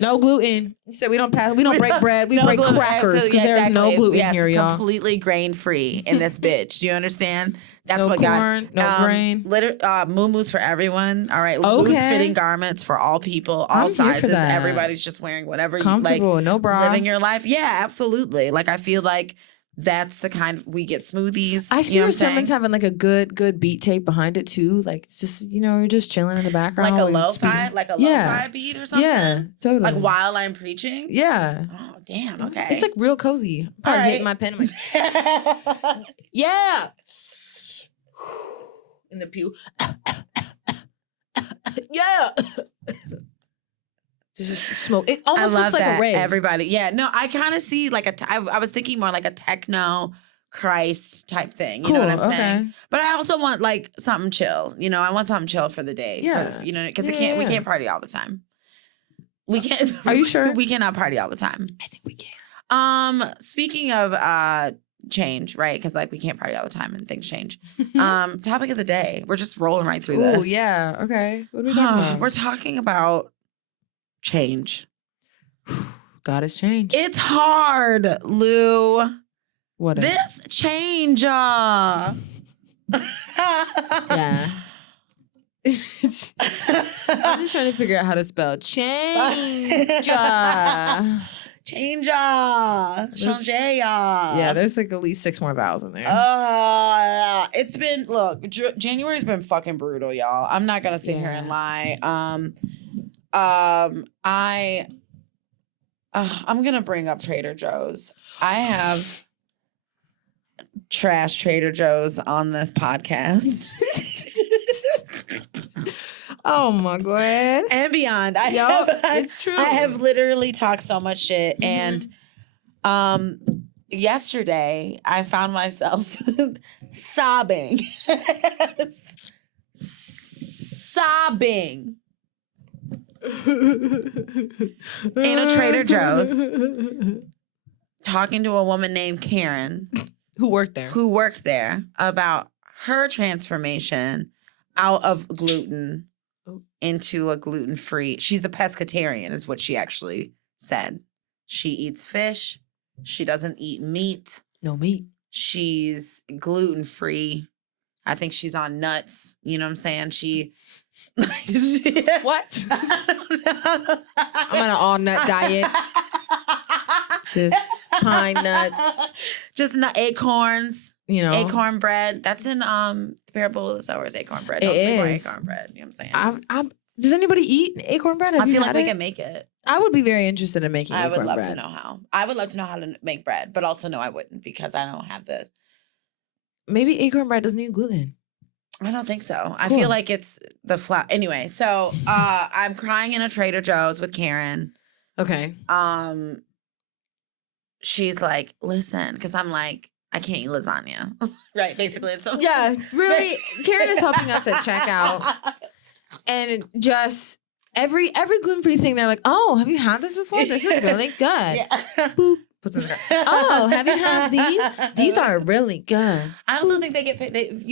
No gluten. You said we don't break bread. We No break gluten, crackers because absolutely, there's no exactly. gluten Yes, here, y'all. completely grain free in this bitch. Do you understand? That's No what corn, God. no grain. Muumuus for everyone. All right. Okay. Loose fitting garments for all people, all I'm here for sizes. that. Everybody's just wearing whatever you like. Comfortable, no bra. Living your life. Yeah, absolutely. Like I feel like that's the kind we get smoothies. I you see know your what I'm saying? sermons having like a good beat tape behind it too. Like it's just you're just chilling in the background. like a while you're lo-fi, speaking. lo-fi beat or something. Yeah, totally. Like while I'm preaching. Yeah. Oh damn. Okay. It's like real cozy. Probably hitting my pen. I'm like, yeah. In the pew. yeah. Just smoke. It I almost love looks like that. a rave. Everybody. Yeah. No, I kind of see like I was thinking more like a techno Christ type thing. You know what I'm saying? Okay. But I also want like something chill. You know, I want something chill for the day. Yeah. You know, because Yeah, we yeah. can't party all the time. We can't. Are you sure? We cannot party all the time. I think we can. Speaking of change, right? Because like we can't party all the time and things change. Topic of the day. We're just rolling right through Oh this. yeah. Okay. What are we talking about? We're talking about change. God has changed. It's hard, Lou. What? This change. Yeah. I'm just trying to figure out how to spell change. Change. Yeah, there's like at least 6 more vowels in there. It's been January's been fucking brutal, y'all. I'm not gonna sit here and lie. I'm gonna bring up Trader Joe's. I have trash Trader Joe's on this podcast. Oh my god. And beyond. It's true. I have literally talked so much shit. Mhm. And yesterday I found myself sobbing. Sobbing in a Trader Joe's talking to a woman named Karen Who worked there. about her transformation out of gluten into a gluten-free. She's a pescatarian is what she actually said. She eats fish. She doesn't eat meat. No meat. She's gluten-free. I think she's on nuts. You know what I'm saying? What? I'm I'm on an all-nut diet. Just pine nuts. Just acorns. You know. Acorn bread. That's in the Parable of the Sower is acorn bread. It Don't sleep on is. acorn bread. You know what I'm saying? Does anybody eat acorn bread? Have I you feel like had we it? can make it. I would be very interested in making I acorn would love bread. to know how. I would love to know how to make bread, but also no, I wouldn't because I don't have the. Maybe acorn bread doesn't need gluten. I don't think so. I Cool. feel like it's the flour. Anyway, so I'm crying in a Trader Joe's with Karen. Okay. She's like, listen, because I'm like, I can't eat lasagna. Right, basically. It's so Yeah, really. Karen is helping us at checkout. And just every gluten-free thing, they're like, oh, have you had this before? This is really good. Yeah. Boop. Puts in the cart. Oh, have you had these? These are really good. I also think they get paid.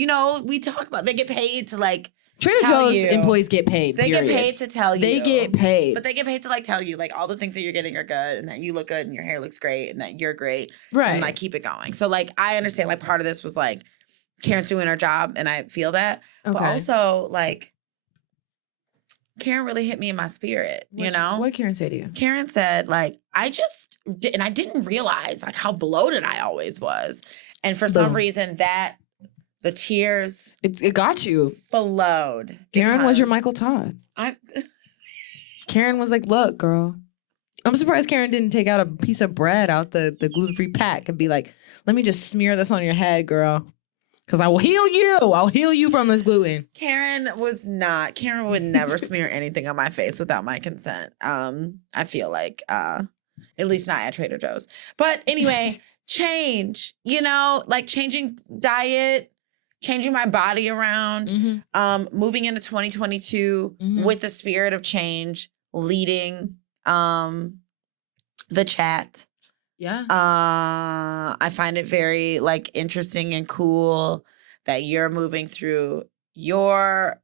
We talk about they get paid to like Trader tell Joe's you. employees get paid. They period. get paid to tell you. They get paid. But they get paid to like tell you like all the things that you're getting are good and that you look good and your hair looks great and that you're great. Right. And like keep it going. So like I understand like part of this was like Karen's doing her job and I feel that. Okay. But also like Karen really hit me in my spirit, you know? What did Karen say to you? Karen said like I just did, and I didn't realize like how bloated I always was. And for some Boom. reason that the tears It got you. flowed. Karen was your because Michael Todd. I Karen was like, look, girl. I'm surprised Karen didn't take out a piece of bread out the gluten-free pack and be like, let me just smear this on your head, girl. Because I will heal you. I'll heal you from this gluten. Karen would never smear anything on my face without my consent. I feel like at least not at Trader Joe's. But anyway, change, like changing diet, changing my body around, moving into 2022 with the spirit of change, leading the chat. Yeah. I find it very like interesting and cool that you're moving through your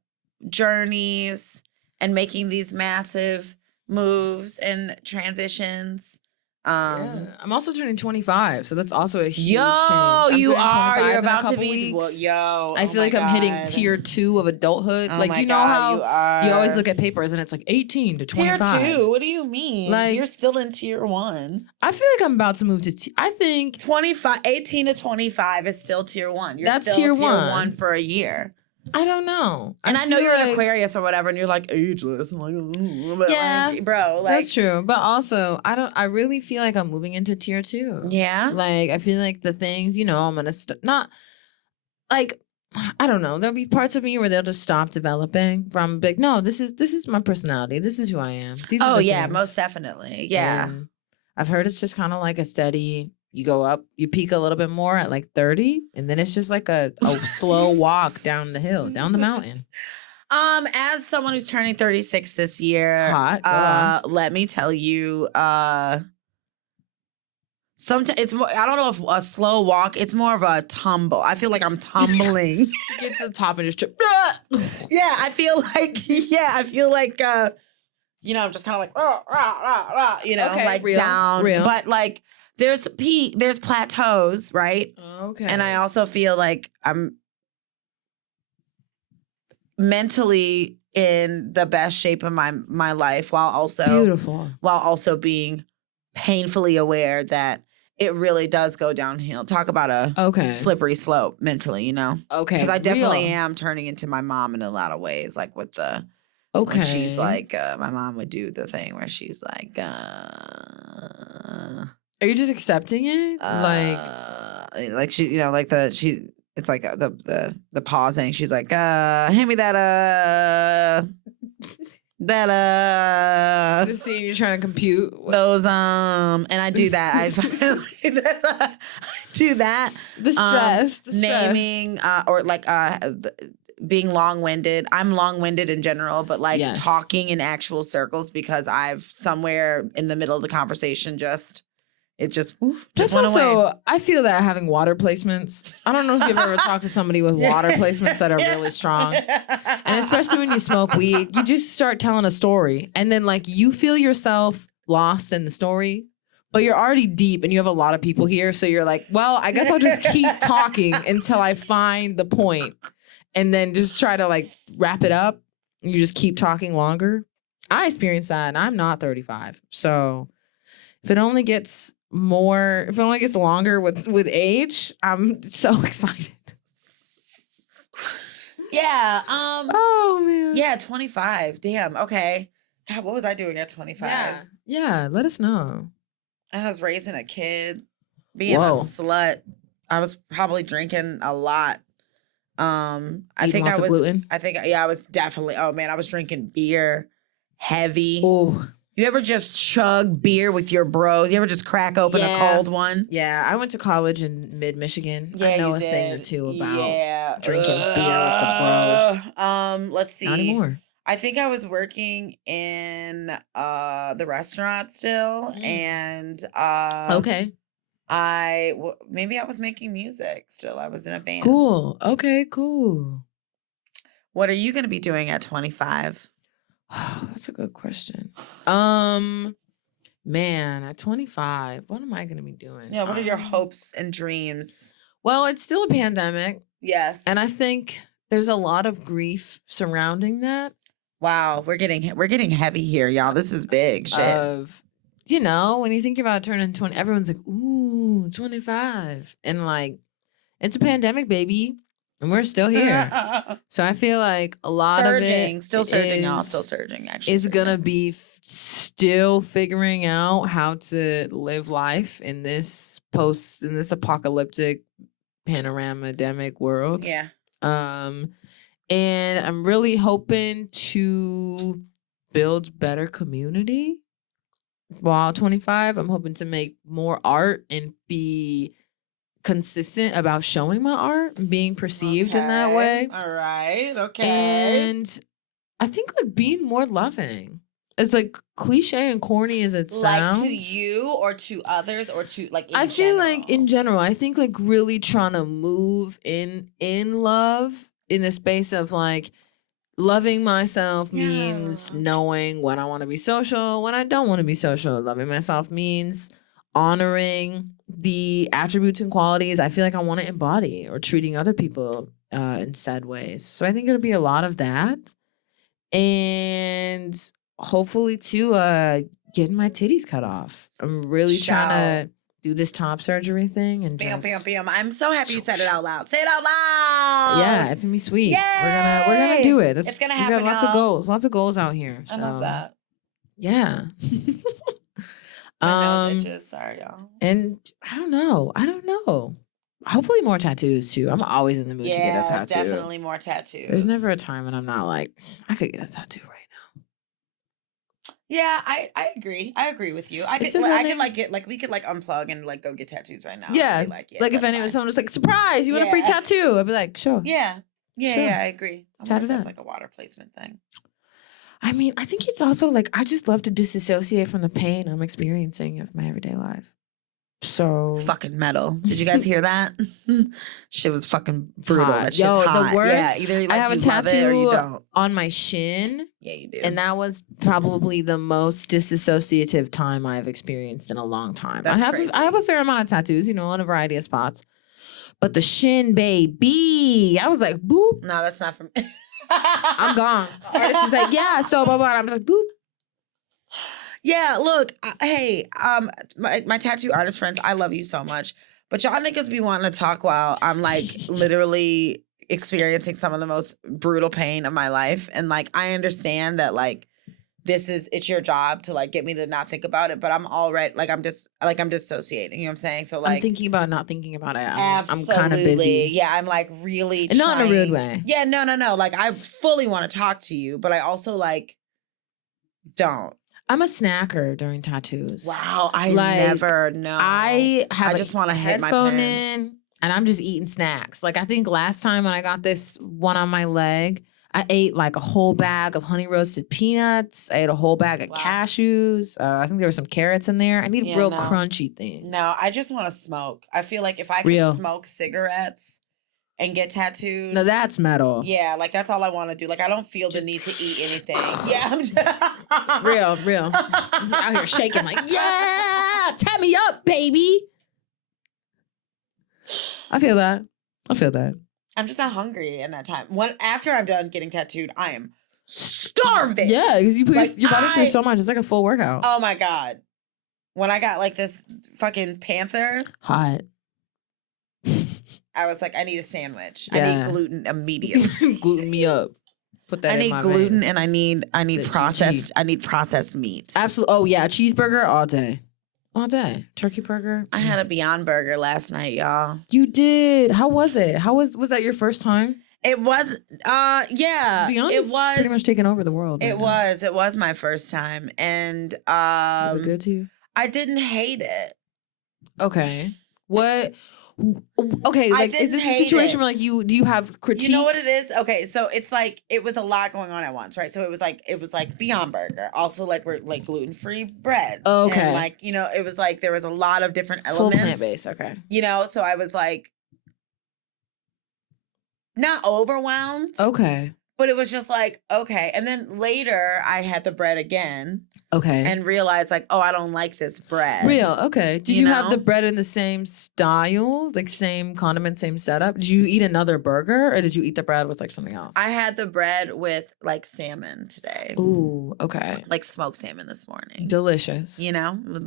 journeys and making these massive moves and transitions. I'm also turning 25, so that's also a huge change. Yo, I'm you turning 25 are. You're in a about to couple be. weeks. Well, yo, I feel like I'm hitting tier 2 of adulthood. Oh like my you know God, how you are. you always look at papers and it's like 18 to 25. Tier 2. What do you mean? Like- You're still in tier 1. I feel like I'm about to move to. I think 18 to 25 is still tier 1. You're That's still tier tier one. 1 for a year. I don't know. And I know feel you're an like- Aquarius or whatever, and you're like ageless. I'm like, but Yeah, like, bro, like, That's true, but also I really feel like I'm moving into tier 2. yeah. Like I feel like the things I'm gonna not like I don't know. There'll be parts of me where they'll just stop developing from big. No, this is my personality. This is who I am. These are Oh the yeah, things. most definitely. Yeah. And I've heard it's just kind of like a steady. You go up, you peak a little bit more at like 30, and then it's just like a slow walk down the hill, down the mountain. As someone who's turning 36 this year, Hot, go off. let me tell you, sometimes it's more, I don't know if a slow walk, it's more of a tumble. I feel like I'm tumbling. Get to the top and just trip. Yeah, I feel like I'm just kind of like Okay, like real, down. real. But like there's plateaus, right? Okay. And I also feel like I'm mentally in the best shape of my life while also being painfully aware that it really does go downhill. Talk about a slippery slope mentally, Okay. Because I definitely am turning into my mom in a lot of ways, like with the when she's like my mom would do the thing where she's like are you just accepting it? Like she it's like the pausing. She's like, hand me that Just seeing you trying to compute those and I do that. I do that. The stress, naming or like being long-winded. I'm long-winded in general, but like talking in actual circles because I've somewhere in the middle of the conversation just went away. I feel that having water placements. I don't know if you've ever talked to somebody with water placements that are really strong. And especially when you smoke weed, you just start telling a story. And then like you feel yourself lost in the story, but you're already deep and you have a lot of people here. So you're like, well, I guess I'll just keep talking until I find the point. And then just try to like wrap it up. And you just keep talking longer. I experienced that and I'm not 35. So if it only gets longer with age, I'm so excited. Yeah. Oh man. Yeah, 25. Damn. Okay. God, what was I doing at 25? Yeah. Let us know. I was raising a kid, being a slut. I was probably drinking a lot. I think I was gluten. I was definitely. Oh man, I was drinking beer, heavy. Oh. You ever just chug beer with your bros? You ever just crack open a cold one? Yeah, I went to college in mid-Michigan. Yeah, I know a thing or two about drinking beer with the bros. Let's see. Not anymore. I think I was working in the restaurant still, and maybe I was making music still. I was in a band. Cool. Okay, cool. What are you going to be doing at 25? That's a good question. Man, at 25, what am I going to be doing? Yeah, what are your hopes and dreams? Well, it's still a pandemic. Yes. And I think there's a lot of grief surrounding that. Wow, we're getting heavy here, y'all. This is big shit. When you think about turning 20, everyone's like, ooh, 25. And like, it's a pandemic, baby. And we're still here. So I feel like a lot of it still surging, actually. Is going to be still figuring out how to live life in this apocalyptic panorama-demic world. Yeah. And I'm really hoping to build better community while 25. I'm hoping to make more art and be consistent about showing my art and being perceived in that way. All right. Okay. And I think like being more loving. As like cliche and corny as it sounds. Like to you or to others or to like in I feel like in general, I think like really trying to move in love in the space of like loving myself means knowing when I want to be social, when I don't want to be social. Loving myself means honoring the attributes and qualities I feel like I want to embody or treating other people in said ways. So I think it'll be a lot of that. And hopefully too, getting my titties cut off. I'm really trying to do this top surgery thing and bam, just... bam, bam. I'm so happy you said it out loud. Say it out loud. Yeah, it's gonna be sweet. Yay! We're gonna do it. It's gonna happen. We got lots of goals out here. So. I love that. Yeah. My nose itches. Sorry, y'all. And I don't know. hopefully more tattoos too. I'm always in the mood to get a Yeah, tattoo. definitely more tattoos. There's never a time when I'm not like, I could get a tattoo right now. Yeah, I agree. I agree with you. I It's could a I feeling. could like get like we could like unplug and like go get tattoos right now. and Yeah, be like like if that's anyone, fine. someone was like, surprise, you want a free Yeah. tattoo? I'd be like, sure. Yeah. Yeah, Sure. yeah, I agree. I Tat wonder it if that's up. like a water placement thing. I mean, I think it's also like I just love to disassociate from the pain I'm experiencing of my everyday life. So It's fucking metal. Did you guys hear that? Shit was fucking brutal. hot. That shit's Yo, the hot. worst- Yeah, either like I have you a love it or you tattoo don't. on my shin, Yeah, you do. and that was probably the most disassociative time I've experienced in a long time. That's I have crazy. a fair amount of tattoos, on a variety of spots, but the shin, baby, I was like, boop, No, that's not from me. I'm gone. Artist is like, yeah, so blah blah. I'm just like, boop. Yeah, look, hey, my tattoo artist friends, I love you so much. But y'all niggas be wanting to talk while I'm like literally experiencing some of the most brutal pain of my life. And like I understand that like it's your job to like get me to not think about it, but I'm already like I'm dissociating, you know what I'm saying? So like I'm thinking about not thinking about it. I'm absolutely. kind of busy. Yeah, I'm like really And not in a rude trying- way. Yeah, no. Like I fully want to talk to you, but I also like don't. I'm a snacker during tattoos. Wow, I Like, never know. I have I just want to hit my headphone pen. in and I'm just eating snacks. Like I think last time when I got this one on my leg, I ate like a whole bag of honey roasted peanuts. I ate a whole bag of Wow. cashews. I think there were some carrots in there. I need Yeah, real no. crunchy things. No, I just want to smoke. I feel like if I could Real. smoke cigarettes and get tattooed, No, that's metal. yeah, like that's all I want to do. Like I don't feel the Just- need to eat anything. Yeah, I'm just Real. I'm just out here shaking like, yeah, tap me up, baby. I feel that. I'm just not hungry in that time. After I'm done getting tattooed, I am starving. Yeah, because you put Like, your body through I- so much. It's like a full workout. Oh my god. When I got like this fucking panther, Hot. I was like, I need a sandwich. I Yeah. need gluten immediately. Gluten me up. Put that I in need my gluten veins. and I need The processed. GG. I need processed meat. Absolutely. Oh yeah, cheeseburger all day. All day. Turkey burger. I had a Beyond Burger last night, y'all. You did. How was it? Was that your first time? It was, yeah. Beyond It is pretty much was. taking over the world. It right now. was. It was my first time, and Was it good to you? I didn't hate it. Okay. What? Okay. I Like, is didn't this a hate situation it. where like do you have critiques? You know what it is? Okay, so it's like it was a lot going on at once, right? So it was like Beyond Burger, also like we're like gluten-free bread. Okay. And like, it was like there was a lot of different Full elements. plant based. Okay. So I was like not overwhelmed, Okay. but it was just like, okay. And then later I had the bread again Okay. and realized like, oh, I don't like this bread. Real. Okay. Did You you have the know? bread in the same style, like same condiment, same setup? Did you eat another burger or did you eat the bread with like something else? I had the bread with like salmon today. Ooh. Okay. Like smoked salmon this morning. Delicious. With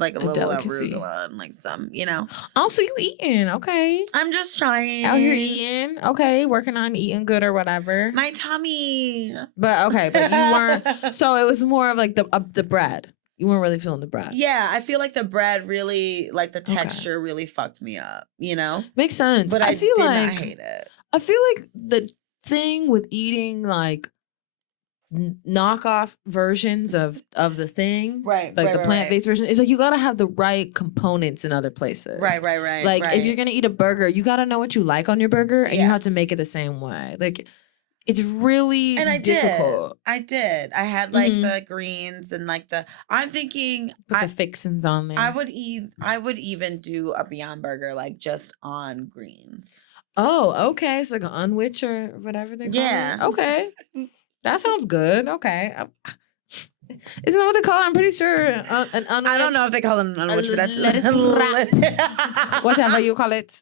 like a A little delicacy. arugula and like some, Oh, so you eating? Okay. I'm just trying. Out here eating. Okay. Working on eating good or whatever. My tummy. But you weren't. So it was more of like the bread. You weren't really feeling the bread. Yeah, I feel like the bread really, like the Okay. texture really fucked me up, Makes sense. But I feel did like not hate it. I feel like the thing with eating like knockoff versions of the thing, Right. like the plant-based version, is like you gotta have the right components in other places. Right. Like if you're gonna eat a burger, you gotta know what you like on your burger, and you Yeah. have to make it the same way. Like it's really And I difficult. did. I had like Mhm. the greens and like I'm thinking Put the fixins on there. I would even do a Beyond Burger like just on greens. Oh, okay. It's like an unwich or whatever they call Yeah. it. Okay. That sounds good. Okay. Isn't that what they call it? I'm pretty sure an unwich. I don't know if they call it an unwich, but that's lettuce wrap. Whatever you call it.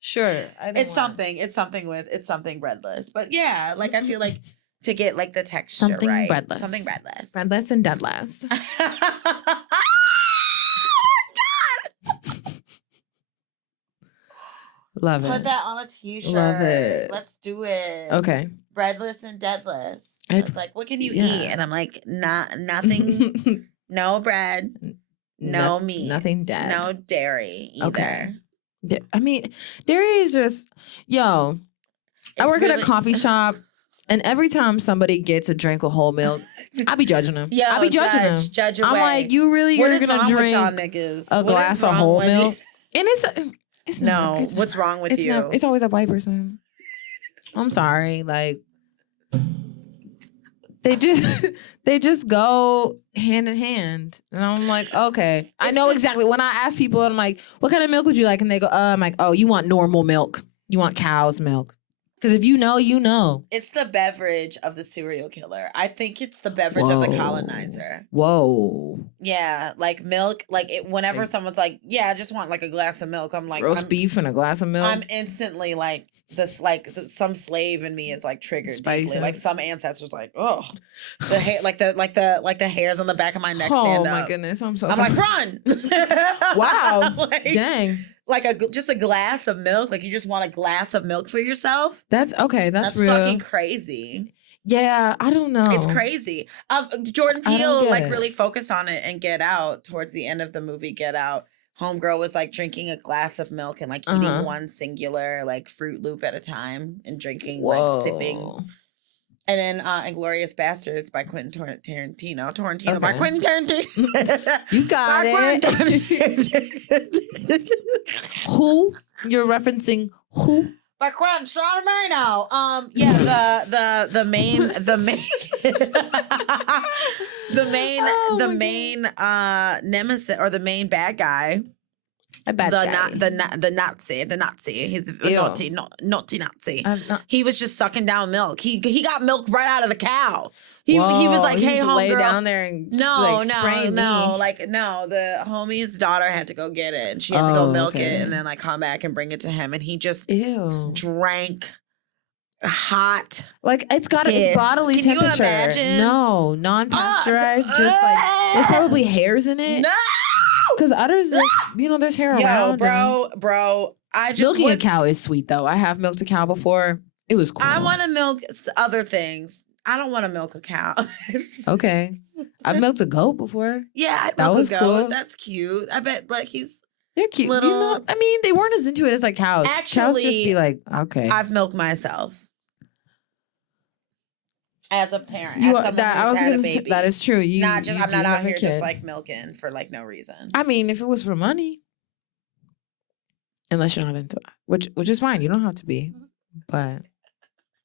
Sure. It's something breadless. But yeah, like I feel like to get like the texture Something right. breadless. Something breadless. Breadless and deadless. Love Put it. that on a t-shirt. Love it. Let's do it. Okay. Breadless and deadless. I'd- It's like, what can you yeah. eat? And I'm like, nothing, no bread, no meat, Nothing dead. no dairy either. Okay. I mean, dairy is just I It's work at a really- coffee shop, and every time somebody gets a drink of whole milk, I be judging them. Yo, I be judging them. Judge I'm away. like, you really What are is gonna wrong with y'all drink niggas? a What is glass of wrong whole with milk? And it's No, not, it's what's wrong with it's you? It's always a white person. I'm sorry, like they just go hand in hand, and I'm like, okay, I It's know the- exactly. When I ask people, I'm like, what kind of milk would you like? And they go, I'm like, oh, you want normal milk? You want cow's milk? Because if you know, you know. It's the beverage of the serial killer. I think it's the beverage of the Whoa. colonizer. Whoa, Yeah, like milk. Like whenever Like- someone's like, "Yeah, I just want like a glass of milk," I'm like, roast beef and a glass of milk. I'm instantly like this. Like some slave in me is like triggered Spicy. deeply. Like some ancestors, like, oh, the hair, like the hairs on the back of my neck oh stand my up. goodness, I'm so I'm sorry. like, run! Wow. like, Dang, like just a glass of milk. Like you just want a glass of milk for yourself. that's okay. That's real. fucking crazy. Yeah, I don't know. It's crazy. Jordan I don't Peele get like it. really focused on it and Get Out towards the end of the movie Get Out. Homegirl was like drinking a glass of milk and like eating Uh-huh. one singular like Fruit Loop at a time and drinking like sipping. Whoa. And then Inglorious Bastards by Quentin Tarantino. Tarantino by Okay. Quentin Tarantino. You got By Quentin it. Tarantino. Who? You're referencing who? By Quentin Tarantino. Yeah, the main Oh the my main nemesis or the main bad guy. A bad guy. The Nazi. He's a Ew. naughty Nazi. I'm not- He was just sucking down milk. He got milk right out of the cow. He was Whoa, like, he "Hey, just lay homegirl." down there and No, spray no. me. Like, no, the homie's daughter had to go get it. And she had to go Oh, milk okay. it and then like come back and bring it to him. And he just Ew. drank hot. Like it's got Piss. it's bodily Can you temperature. imagine? No, non-pasteurized. Just like there's probably hairs in it. No, Because udders, like, there's hair yo, around. bro. I just Milking a was- cow is sweet though. I have milked a cow before. It was cool. I want to milk other things. I don't want to milk a cow. Okay. I've milked a goat before. Yeah, I'd That milk was a goat. cool. That's cute. I bet like he's. They're cute. Little- I mean, they weren't as into it as like cows. Cows just Actually, be like, okay. I've milked myself. As a parent, You as are, someone that who's I was had a gonna say baby. that is true. You not just you I'm do not out have a here kid. just like milking for like no reason. I mean, if it was for money, unless you're not into that, which is fine. You don't have to be. But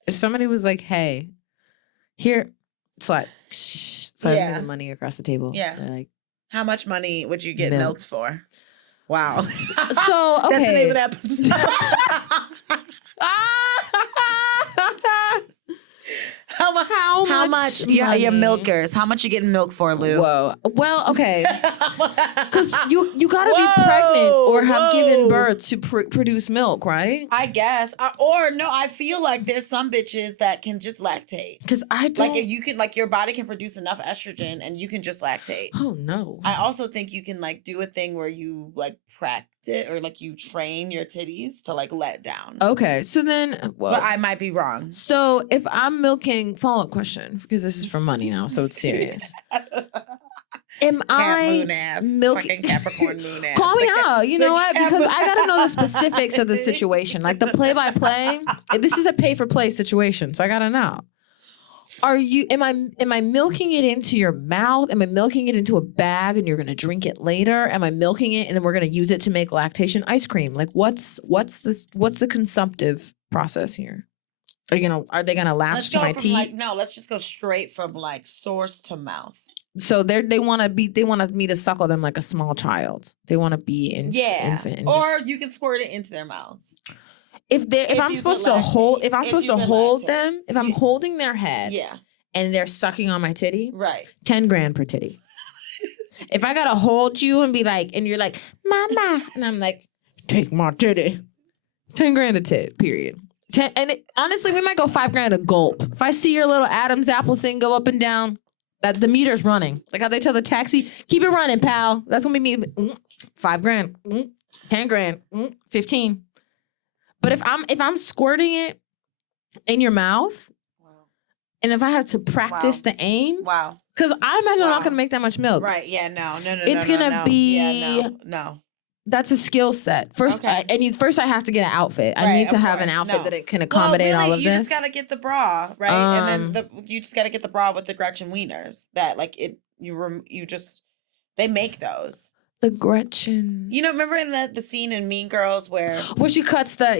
if somebody was like, "Hey, here, slide me Yeah. the money across the table," Yeah. they're like, How much money would you get Milk. milked for? Wow. so okay. That's the name of the episode. How much? Yeah, your money? milkers. How much you getting milk for, Lou? Whoa. Well, okay. Because you gotta be Whoa, pregnant or have given whoa. birth to produce milk, right? I guess, or no. I feel like there's some bitches that can just lactate. Because I don't. Like if you can, like your body can produce enough estrogen, and you can just lactate. Oh no. I also think you can like do a thing where you like practice or like you train your titties to like let down. Okay, so then, well, But I might be wrong. so if I'm milking, follow up question because this is for money now, so it's serious. Am Moon I ass, milking? fucking Capricorn moon ass. Call me The out. You know what? Cap- Because I gotta know the specifics of the situation, like the play by play. This is a pay for play situation, so I gotta know. Are you? Am I milking it into your mouth? Am I milking it into a bag and you're gonna drink it later? Am I milking it and then we're gonna use it to make lactation ice cream? Like what's the consumptive process here? Are they gonna latch Let's to go my from teeth? like no. Let's just go straight from like source to mouth. So they want me to suckle them like a small child. They want to be infant. And or just- you can squirt it into their mouths. if if I'm you supposed can to hold lactate. if I'm If supposed you to can hold lactate. them, if I'm You- holding their head Yeah, and they're sucking on my titty, right. 10 grand per titty. If I gotta hold you and be like, and you're like, mama, and I'm like, take my titty. 10 grand a tit, period. Honestly, we might go 5 grand a gulp. If I see your little Adam's apple thing go up and down, that the meter's running. Like how they tell the taxi, keep it running, pal. That's gonna be me. 5 grand, 10 grand, 15. But if I'm squirting it in your mouth, Wow. and if I have to practice the aim, Wow. because I imagine I'm Wow. not gonna make that much milk. Right. Yeah. No. It's no, gonna no. be- Yeah, no. that's a skill set. First, Okay. first I have to get an outfit. I Right, need to of have an course. outfit No. that it can accommodate all of you this. just gotta get the bra, right? And then you just gotta get the bra with the Gretchen wieners. That like it, they make those. The Gretchen. You know, remember in the scene in Mean Girls where Where she cuts the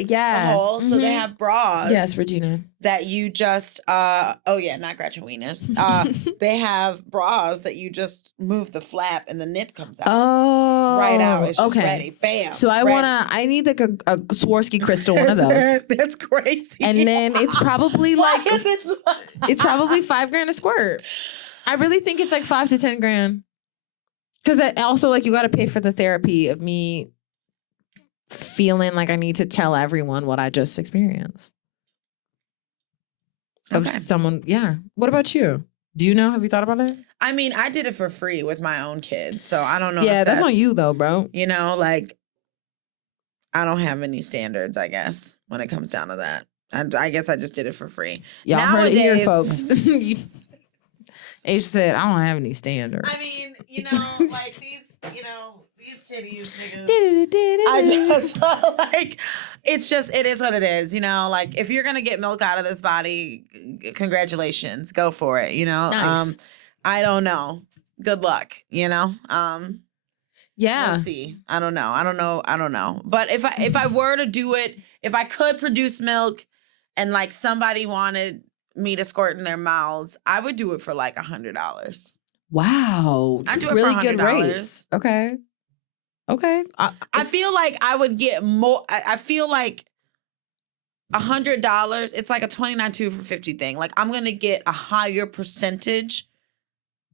hole? So they Mhm. have bras. Yes, Regina. That you just not Gretchen wieners. They have bras that you just move the flap and the nip comes out. Oh, Right out. It's just okay. ready. Bam. So I need like a Swarovski crystal, one of those. That's crazy. And then it's probably Why like is it so- it's probably $5,000 a squirt. I really think it's like $5,000 to $10,000. Because also like you got to pay for the therapy of me feeling like I need to tell everyone what I just experienced. Of Okay. someone, yeah. What about you? Do you know? Have you thought about it? I mean, I did it for free with my own kids, so I don't know. Yeah, if that's on you though, bro. You know, like I don't have any standards, I guess, when it comes down to that. I guess I just did it for free. Y'all heard it here, Nowadays- folks. H said, I don't have any standards. I mean, like these titties, niggas. I just like it is what it is, like if you're gonna get milk out of this body, congratulations, go for it, Nice. I don't know, good luck, yeah. we'll see. I don't know, but if I were to do it, if I could produce milk and like somebody wanted me to squirt in their mouths, I would do it for like $100. Wow. I'd do it really for good $100. rates. Okay. I feel like I would get more. I feel like $100. It's like a 29 for 50 thing. Like I'm gonna get a higher percentage,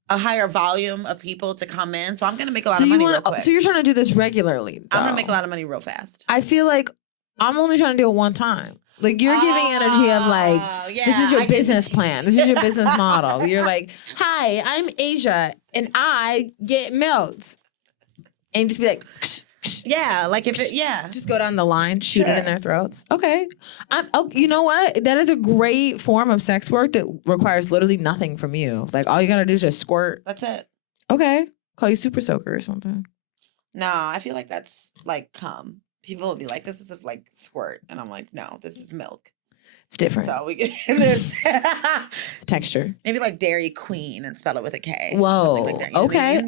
a higher volume of people to come in. So I'm gonna make a lot of money real quick. So you're trying to do this regularly. I'm gonna though. make a lot of money real fast. I feel like I'm only trying to do it one time. Like you're giving energy of like, this is your business plan. This is your business model. You're like, hi, I'm Asia and I get milked. And just be like, Yeah, like if it, just go down the line, shoot it Sure. in their throats. Okay. You know what? That is a great form of sex work that requires literally nothing from you. Like all you gotta do is just squirt. that's it. Okay. Call you super soaker or something. No, I feel like that's like cum. People will be like, "This is like squirt," and I'm like, "No, this is milk." It's different. So we get there's Texture. maybe like Dairy Queen and spell it with a K. Whoa. Something like that. You know what I Okay. mean? You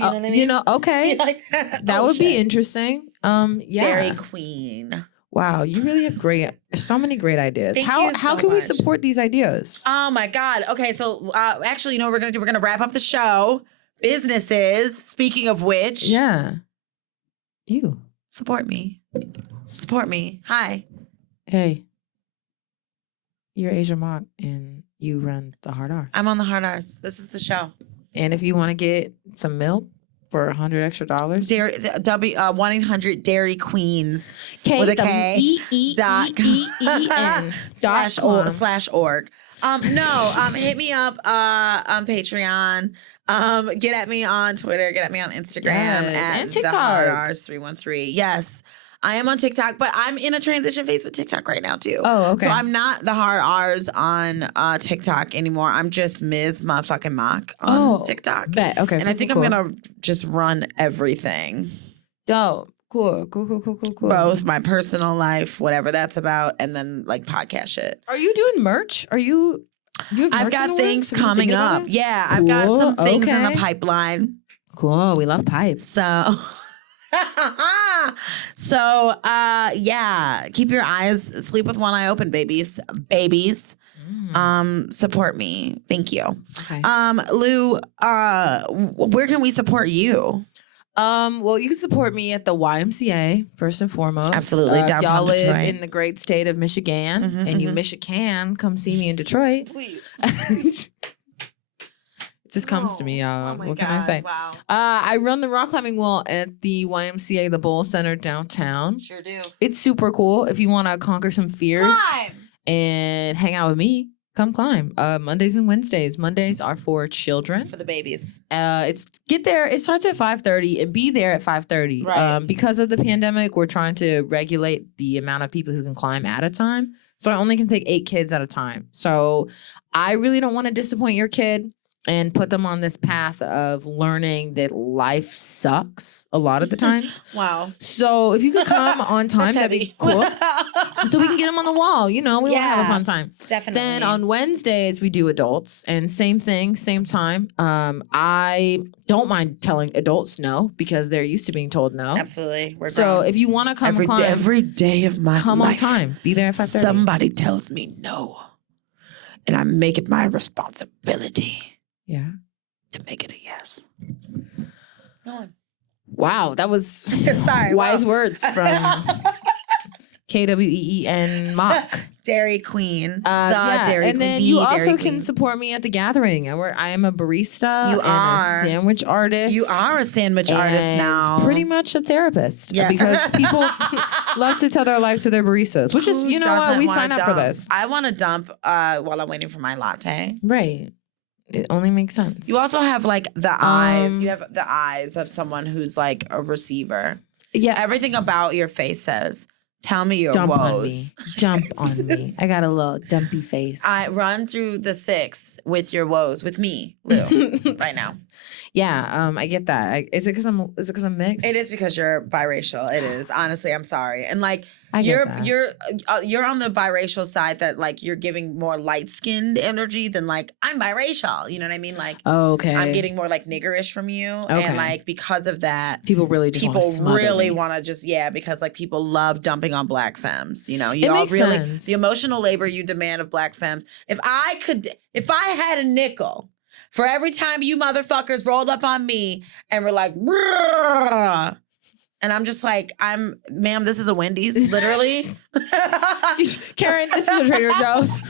know what I mean? Okay. Like, That oh, would be shit. interesting. Yeah. Dairy Queen. Wow, you really have so many great ideas. Thank how you how so can we much. support these ideas? Oh my God. Okay, so actually, you know what we're gonna do? We're gonna wrap up the show. Businesses. Speaking of which, Yeah. You. support me. Support me. Hi. Hey. You're Asia Mock and you run the Hard R's. I'm on the Hard R's. This is the show. And if you want to get some milk for $100 extra, Dairy 1-800 Dairy Queens K with a K dot .com/org. Hit me up on Patreon. Get at me on Twitter. Get at me on Instagram Yes, at and the TikTok. Hard R's 313. Yes, I am on TikTok, but I'm in a transition phase with TikTok right now too. Oh, okay. So I'm not the Hard R's on TikTok anymore. I'm just Ms. Motherfucking Mock on TikTok. Bet. Okay. And I think cool. I'm gonna just run everything. Dope. Cool. Both my personal life, whatever that's about, and then like podcast shit. Are you doing merch? Do you have I've merch in got the things works? Have you been coming thinking about up. it? Yeah, I've got some Cool, things in okay. the pipeline. Cool. We love pipes. So yeah, keep your eyes, sleep with one eye open, babies. Support me. Thank you. Okay. Lou, where can we support you? Well, you can support me at the YMCA first and foremost. Absolutely, If downtown y'all live Detroit. in the great state of Michigan, Mhm, and you mhm. Michigan, come see me in Detroit. Please. It just comes to me, y'all. Oh my What God. can I say? Wow. I run the rock climbing wall at the YMCA, the Bowl Center downtown. Sure do. It's super cool. If you want to conquer some fears Climb. and hang out with me, come climb. Mondays and Wednesdays. Mondays are for children. For the babies. Get there. It starts at 5:30 and be there at 5:30. Right. Because of the pandemic, we're trying to regulate the amount of people who can climb at a time. So I only can take 8 kids at a time. So I really don't want to disappoint your kid. and put them on this path of learning that life sucks a lot of the times. Wow. So if you could come on time, that'd be cool. So we can get them on the wall. You know, we want to have a fun time. Definitely. Then on Wednesdays, we do adults, and same thing, same time. I don't mind telling adults no because they're used to being told no. Absolutely. We're So grown. if you want to come every day of my come life, on time. Be there at 5:30. somebody tells me no. And I make it my responsibility Yeah. to make it a yes. Go on. Wow, that was Sorry. wise words from KWEEN Mock. Dairy Queen. Yeah. Dairy and Queen. then the you Dairy also Queen. can support me at the gathering. I am a barista You and are. a sandwich artist. You are a sandwich artist and now. pretty much a therapist. Yeah. Because people love to tell their life to their baristas, which is, Who you know what, doesn't we wanna sign up for dump? this. I want to dump while I'm waiting for my latte. Right. It only makes sense. You also have like the eyes. You have the eyes of someone who's like a receiver. yeah, Everything about your face says, tell me your dump on me. woes. Jump on me. I got a little dumpy face. I run through the 6 with your woes with me, Lou, right now. Yeah, I get that. Is it because I'm mixed? It is because you're biracial. It is. Honestly, I'm sorry. And like I get that. you're on the biracial side that like you're giving more light-skinned energy than like I'm biracial. You know what I mean? Like Okay. I'm getting more like niggerish from you. Okay. And like because of that, people really just wanna people smother really me. want to just because like people love dumping on black femmes. You know, you It all makes really sense. the emotional labor you demand of black femmes. If I had a nickel for every time you motherfuckers rolled up on me and were like, "Brrr," and I'm just like, ma'am, this is a Wendy's, literally. Karen, this is a Trader Joe's.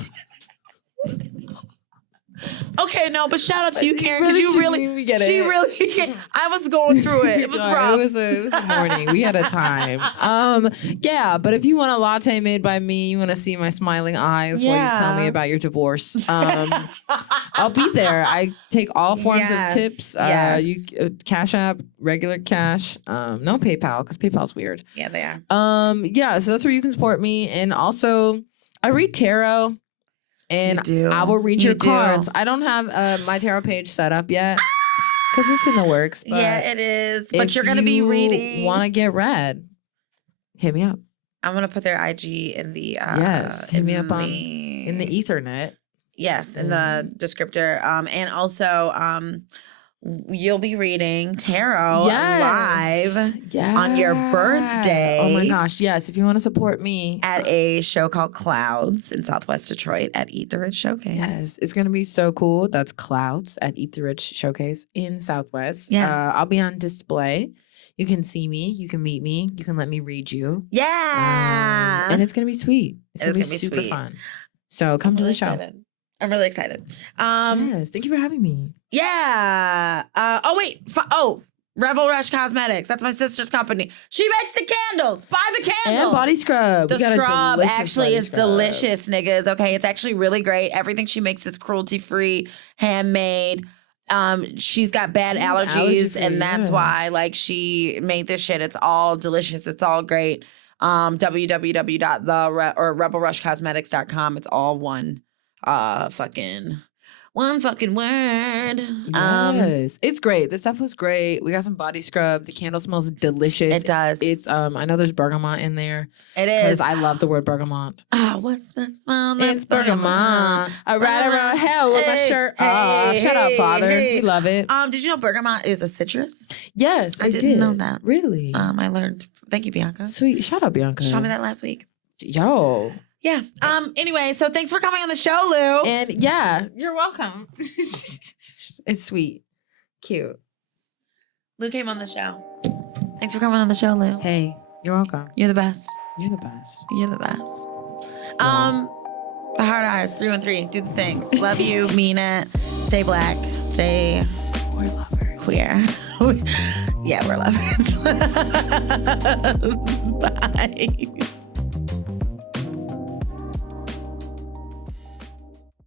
Okay, no, but shout out to you, Karen, because Really you really, we get she it. really, I was going through it. It was God, rough. It was a morning. We had a time. Yeah, but if you want a latte made by me, you want to see my smiling eyes while you tell me Yeah. about your divorce. I'll be there. I take all forms Yes, of tips. yes. You Cash App, regular cash. No PayPal because PayPal's weird. Yeah, they are. Yeah, so that's where you can support me, and also I read tarot. And You do. I will read You your do. cards. I don't have my tarot page set up yet because it's in the works. But Yeah, it is. But if you're going to be reading. Want to get read? Hit me up I'm going to put their IG in the. Yes, hit me up in the Ethernet. Yes, in the descriptor. And also, you'll be reading tarot live on your birthday. Oh my gosh, yes. If you want to support me at a show called Clouds in Southwest Detroit at Eat the Rich Showcase. Yes, it's going to be so cool. That's Clouds at Eat the Rich Showcase in Southwest. Yes. I'll be on display. You can see me. You can meet me. You can let me read you. Yeah. And it's going to be sweet. It's It going is to be gonna be super sweet. fun. So come to the show. I'm really excited. Yes. Thank you for having me. Yeah. Rebel Rush Cosmetics. That's my sister's company. She makes the candles. Buy the candles. And body scrub. The We got a scrub delicious actually body is scrub. delicious, niggas. Okay, it's actually really great. Everything she makes is cruelty-free, handmade. She's got bad allergies, allergy-free, and that's yeah. why like she made this shit. It's all delicious. It's all great. rebelrushcosmetics.com. It's all one fucking word. Yes. It's great. The stuff was great. We got some body scrub. The candle smells delicious. It does. It's I know there's bergamot in there It because is. I love the word bergamot. What's that smell? It's bergamot. I ride around hell with my Hey, shirt hey, off. Shut up, hey, Father. hey. We love it. Did you know bergamot is a citrus? Yes, I I didn't know did. that. Really? I learned. Thank you, Bianca. Sweet. Shout out, Bianca. Showed me that last week. Yo. Yeah. Anyway, so thanks for coming on the show, Lou. And yeah, you're welcome. It's sweet. Cute. Lou came on the show. Thanks for coming on the show, Lou. Hey, you're welcome. You're the best. You're the best. You're the best. The hard eyes, 313. Do the things. Love you. Mean it. Stay black. Stay We're lovers. queer. Yeah, we're lovers. Bye.